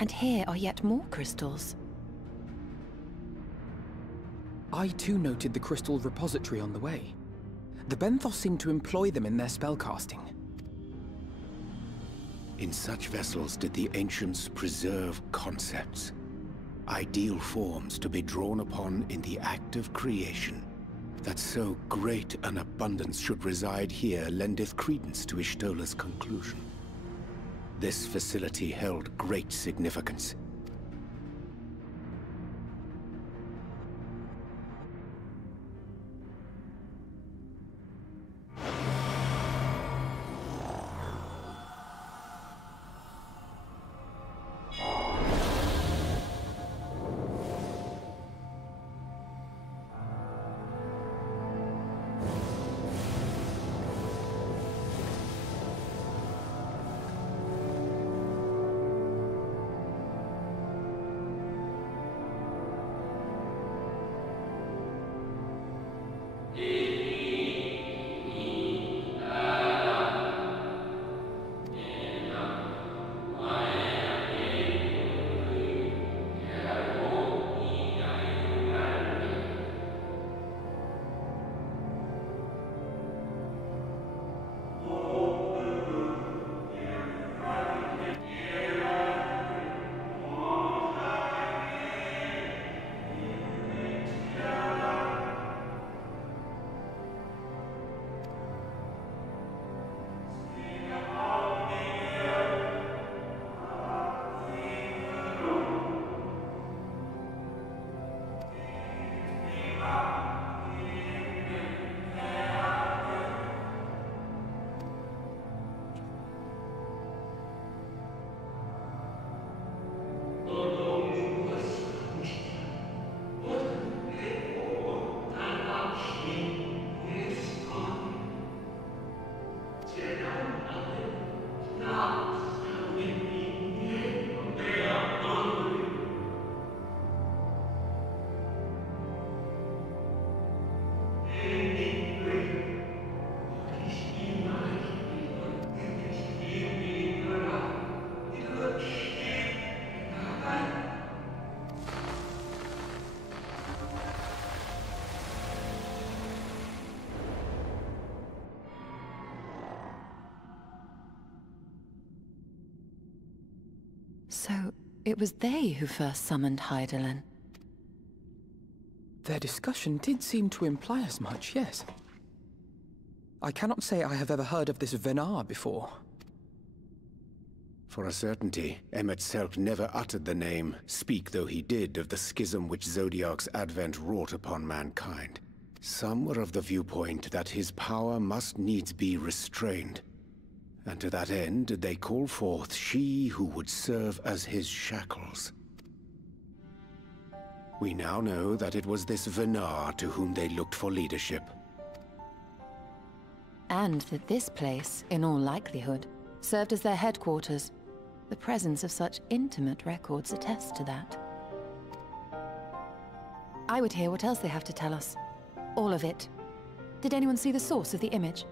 And here are yet more crystals. I too noted the crystal repository on the way. The Benthos seem to employ them in their spellcasting. In such vessels did the ancients preserve concepts, ideal forms to be drawn upon in the act of creation. That so great an abundance should reside here lendeth credence to Ishtola's conclusion. This facility held great significance. So, it was they who first summoned Hydaelyn. Their discussion did seem to imply as much, yes. I cannot say I have ever heard of this Venar before. For a certainty, Emmet Selk never uttered the name, speak though he did of the schism which Zodiark's advent wrought upon mankind. Some were of the viewpoint that his power must needs be restrained. And to that end did they call forth she who would serve as his shackles. We now know that it was this Venar to whom they looked for leadership. And that this place, in all likelihood, served as their headquarters. The presence of such intimate records attests to that. I would hear what else they have to tell us. All of it. Did anyone see the source of the image?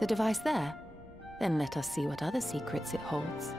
The device there? Then let us see what other secrets it holds.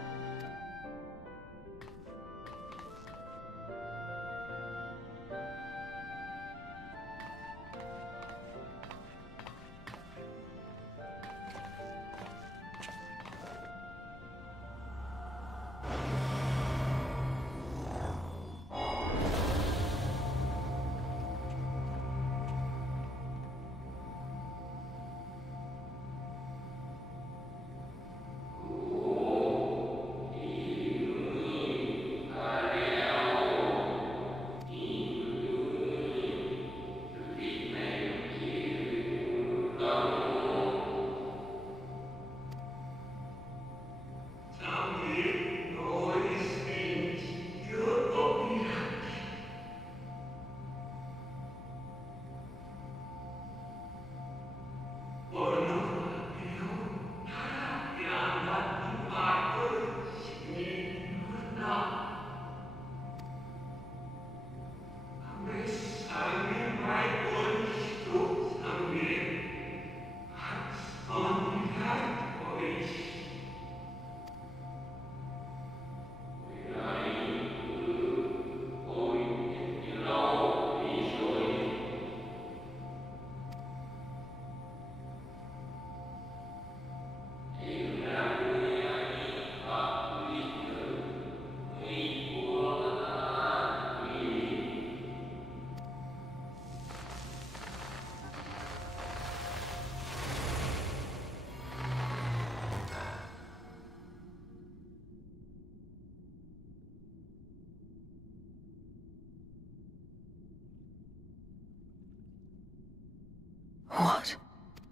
What?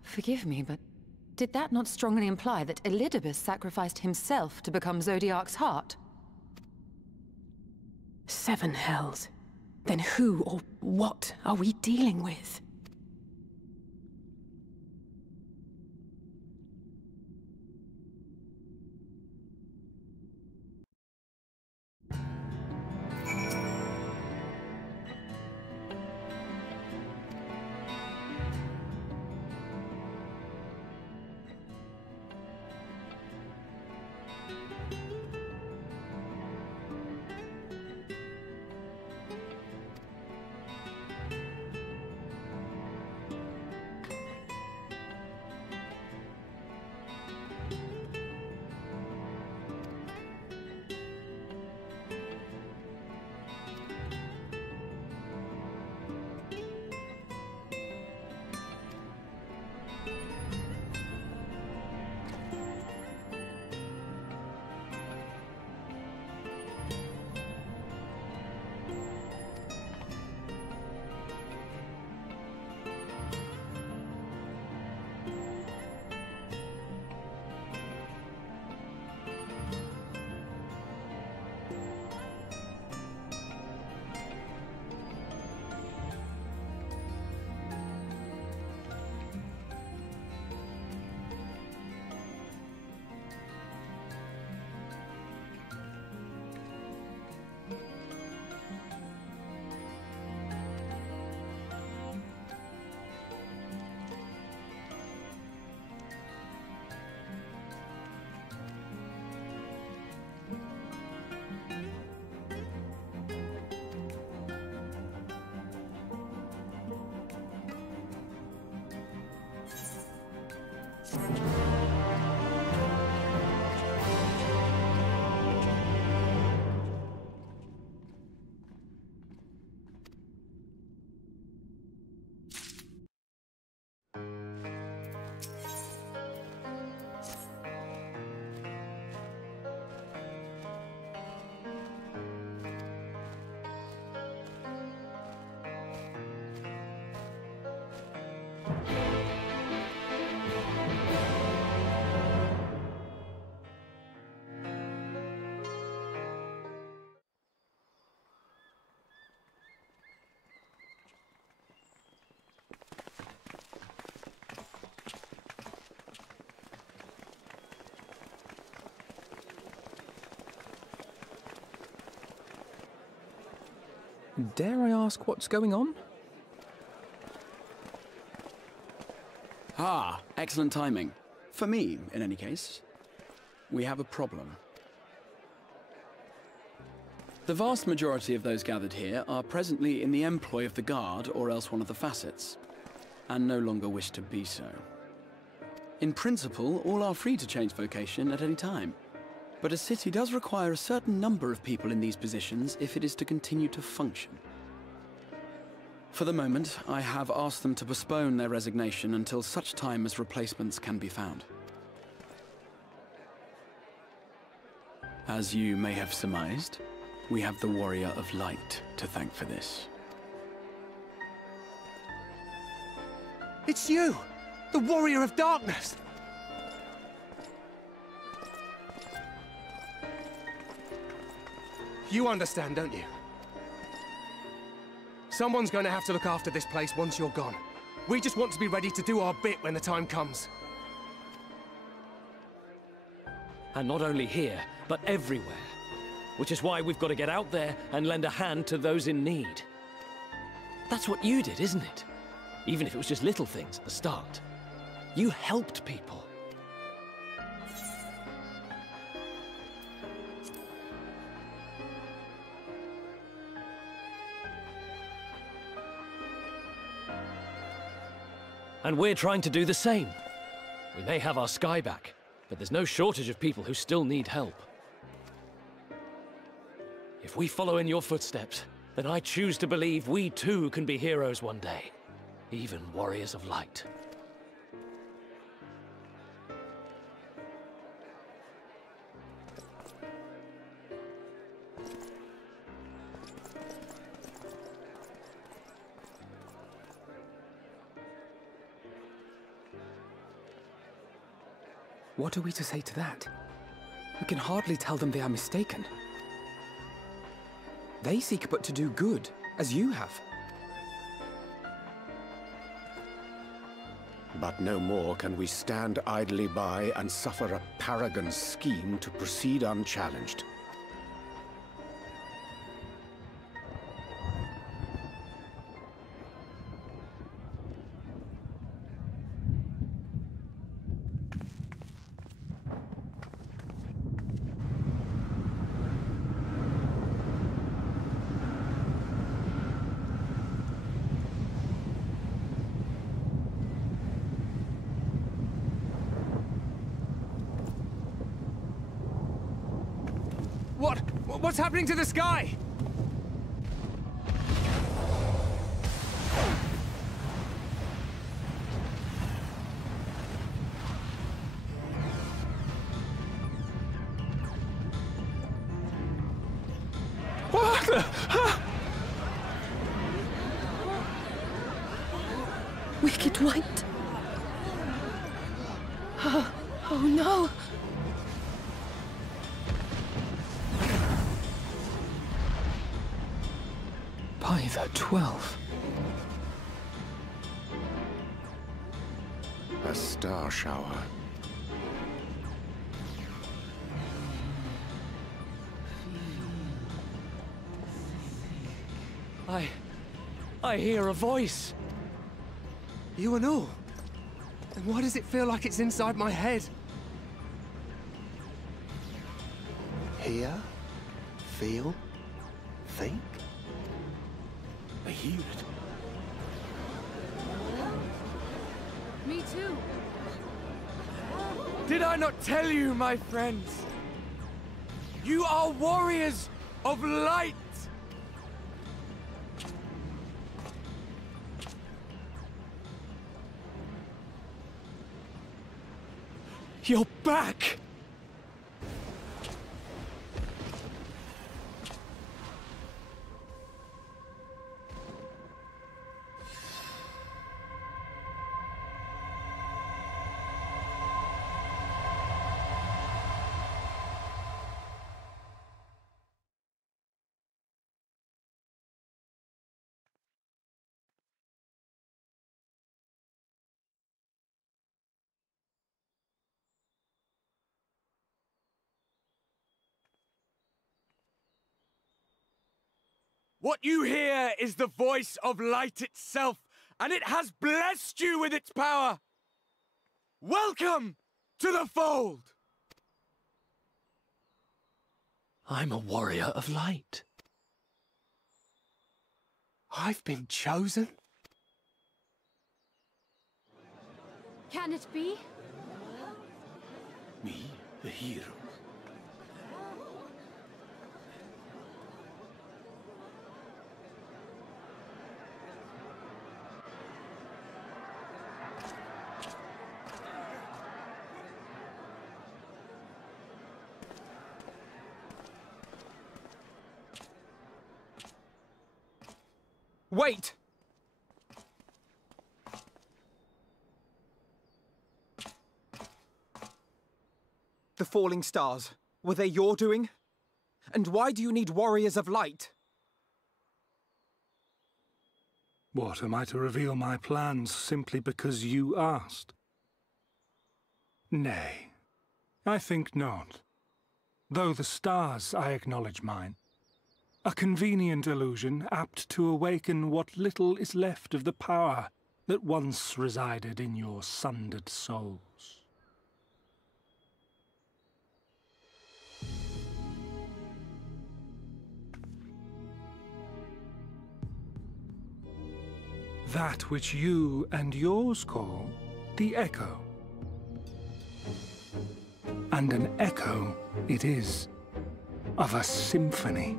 Forgive me, but did that not strongly imply that Elidibus sacrificed himself to become Zodiark's heart? 7 hells. Then who or what are we dealing with? Dare I ask what's going on? Ah, excellent timing. For me, in any case. We have a problem. The vast majority of those gathered here are presently in the employ of the Guard or else one of the facets, and no longer wish to be so. In principle, all are free to change vocation at any time, but a city does require a certain number of people in these positions if it is to continue to function. For the moment, I have asked them to postpone their resignation until such time as replacements can be found. As you may have surmised, we have the Warrior of Light to thank for this. It's you! The Warrior of Darkness! You understand, don't you? Someone's going to have to look after this place once you're gone. We just want to be ready to do our bit when the time comes. And not only here, but everywhere. Which is why we've got to get out there and lend a hand to those in need. That's what you did, isn't it? Even if it was just little things at the start. You helped people. And we're trying to do the same. We may have our sky back, but there's no shortage of people who still need help. If we follow in your footsteps, then I choose to believe we too can be heroes one day. Even warriors of light. What are we to say to that? We can hardly tell them they are mistaken. They seek but to do good, as you have. But no more can we stand idly by and suffer a paragon's scheme to proceed unchallenged. What's happening to the sky? What the? Wicked White. Oh no. By the 12. A star shower. I hear a voice. You and all. And why does it feel like it's inside my head? Hear? Feel? Think? I hear it. Me too. Did I not tell you, my friends? You are warriors of light! You're back! What you hear is the voice of light itself, and it has blessed you with its power. Welcome to the fold! I'm a warrior of light. I've been chosen? Can it be? Me, a hero. Wait! The falling stars, were they your doing? And why do you need warriors of light? What, am I to reveal my plans simply because you asked? Nay, I think not. Though the stars, I acknowledge mine. A convenient illusion, apt to awaken what little is left of the power that once resided in your sundered souls. That which you and yours call the echo. And an echo it is, of a symphony.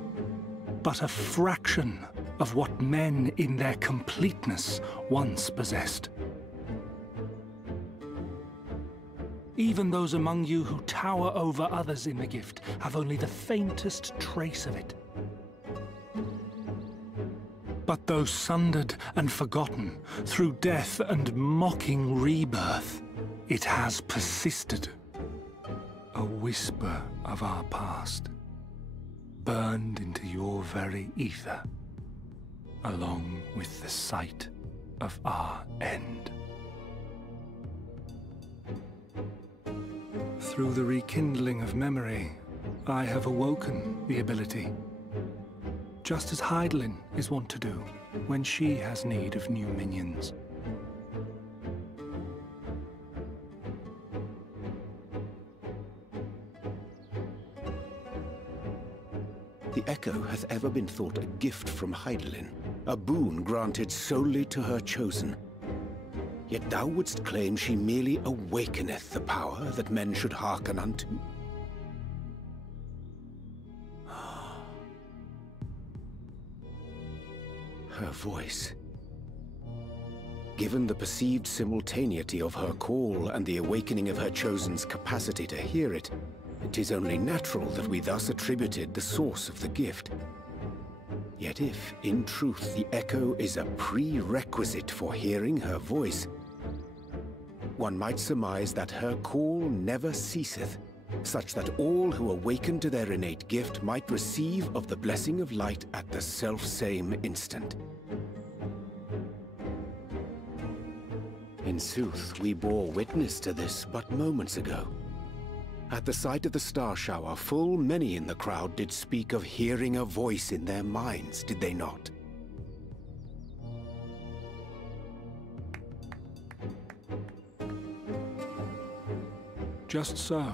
But a fraction of what men in their completeness once possessed. Even those among you who tower over others in the gift have only the faintest trace of it. But though sundered and forgotten through death and mocking rebirth, it has persisted. a whisper of our past, burned into your very ether, along with the sight of our end. Through the rekindling of memory, I have awoken the ability, just as Heidelin is wont to do when she has need of new minions. The Echo hath ever been thought a gift from Heidelin, a boon granted solely to her chosen. Yet thou wouldst claim she merely awakeneth the power that men should hearken unto. Her voice. Given the perceived simultaneity of her call and the awakening of her chosen's capacity to hear it, it is only natural that we thus attributed the source of the gift. Yet if, in truth, the Echo is a prerequisite for hearing her voice, one might surmise that her call never ceaseth, such that all who awaken to their innate gift might receive of the blessing of light at the self-same instant. In sooth, we bore witness to this but moments ago. At the sight of the star shower, full many in the crowd did speak of hearing a voice in their minds, did they not? Just so.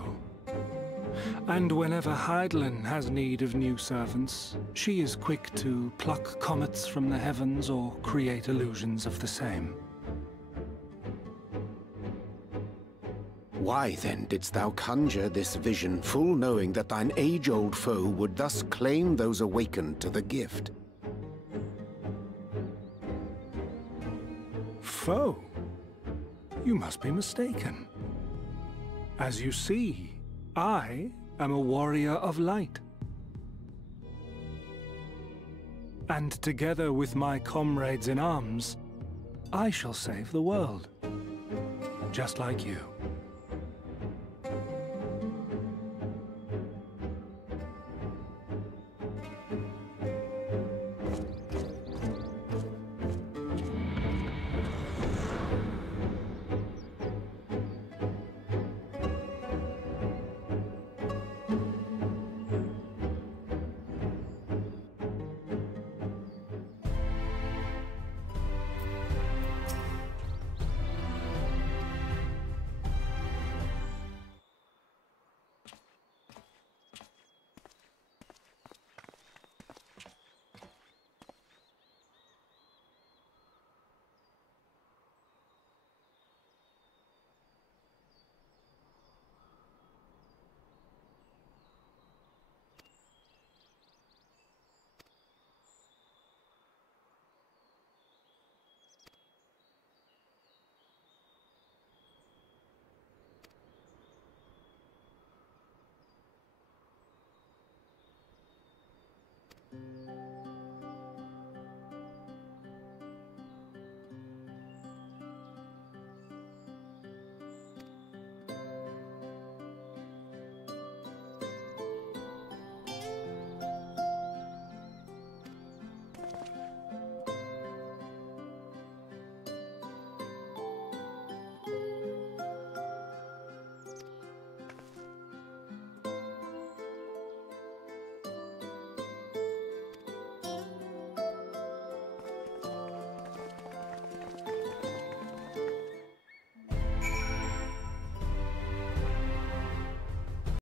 And whenever Heidelin has need of new servants, she is quick to pluck comets from the heavens or create illusions of the same. Why then didst thou conjure this vision, full knowing that thine age-old foe would thus claim those awakened to the gift? Foe? You must be mistaken. As you see, I am a warrior of light. And together with my comrades in arms, I shall save the world. Just like you.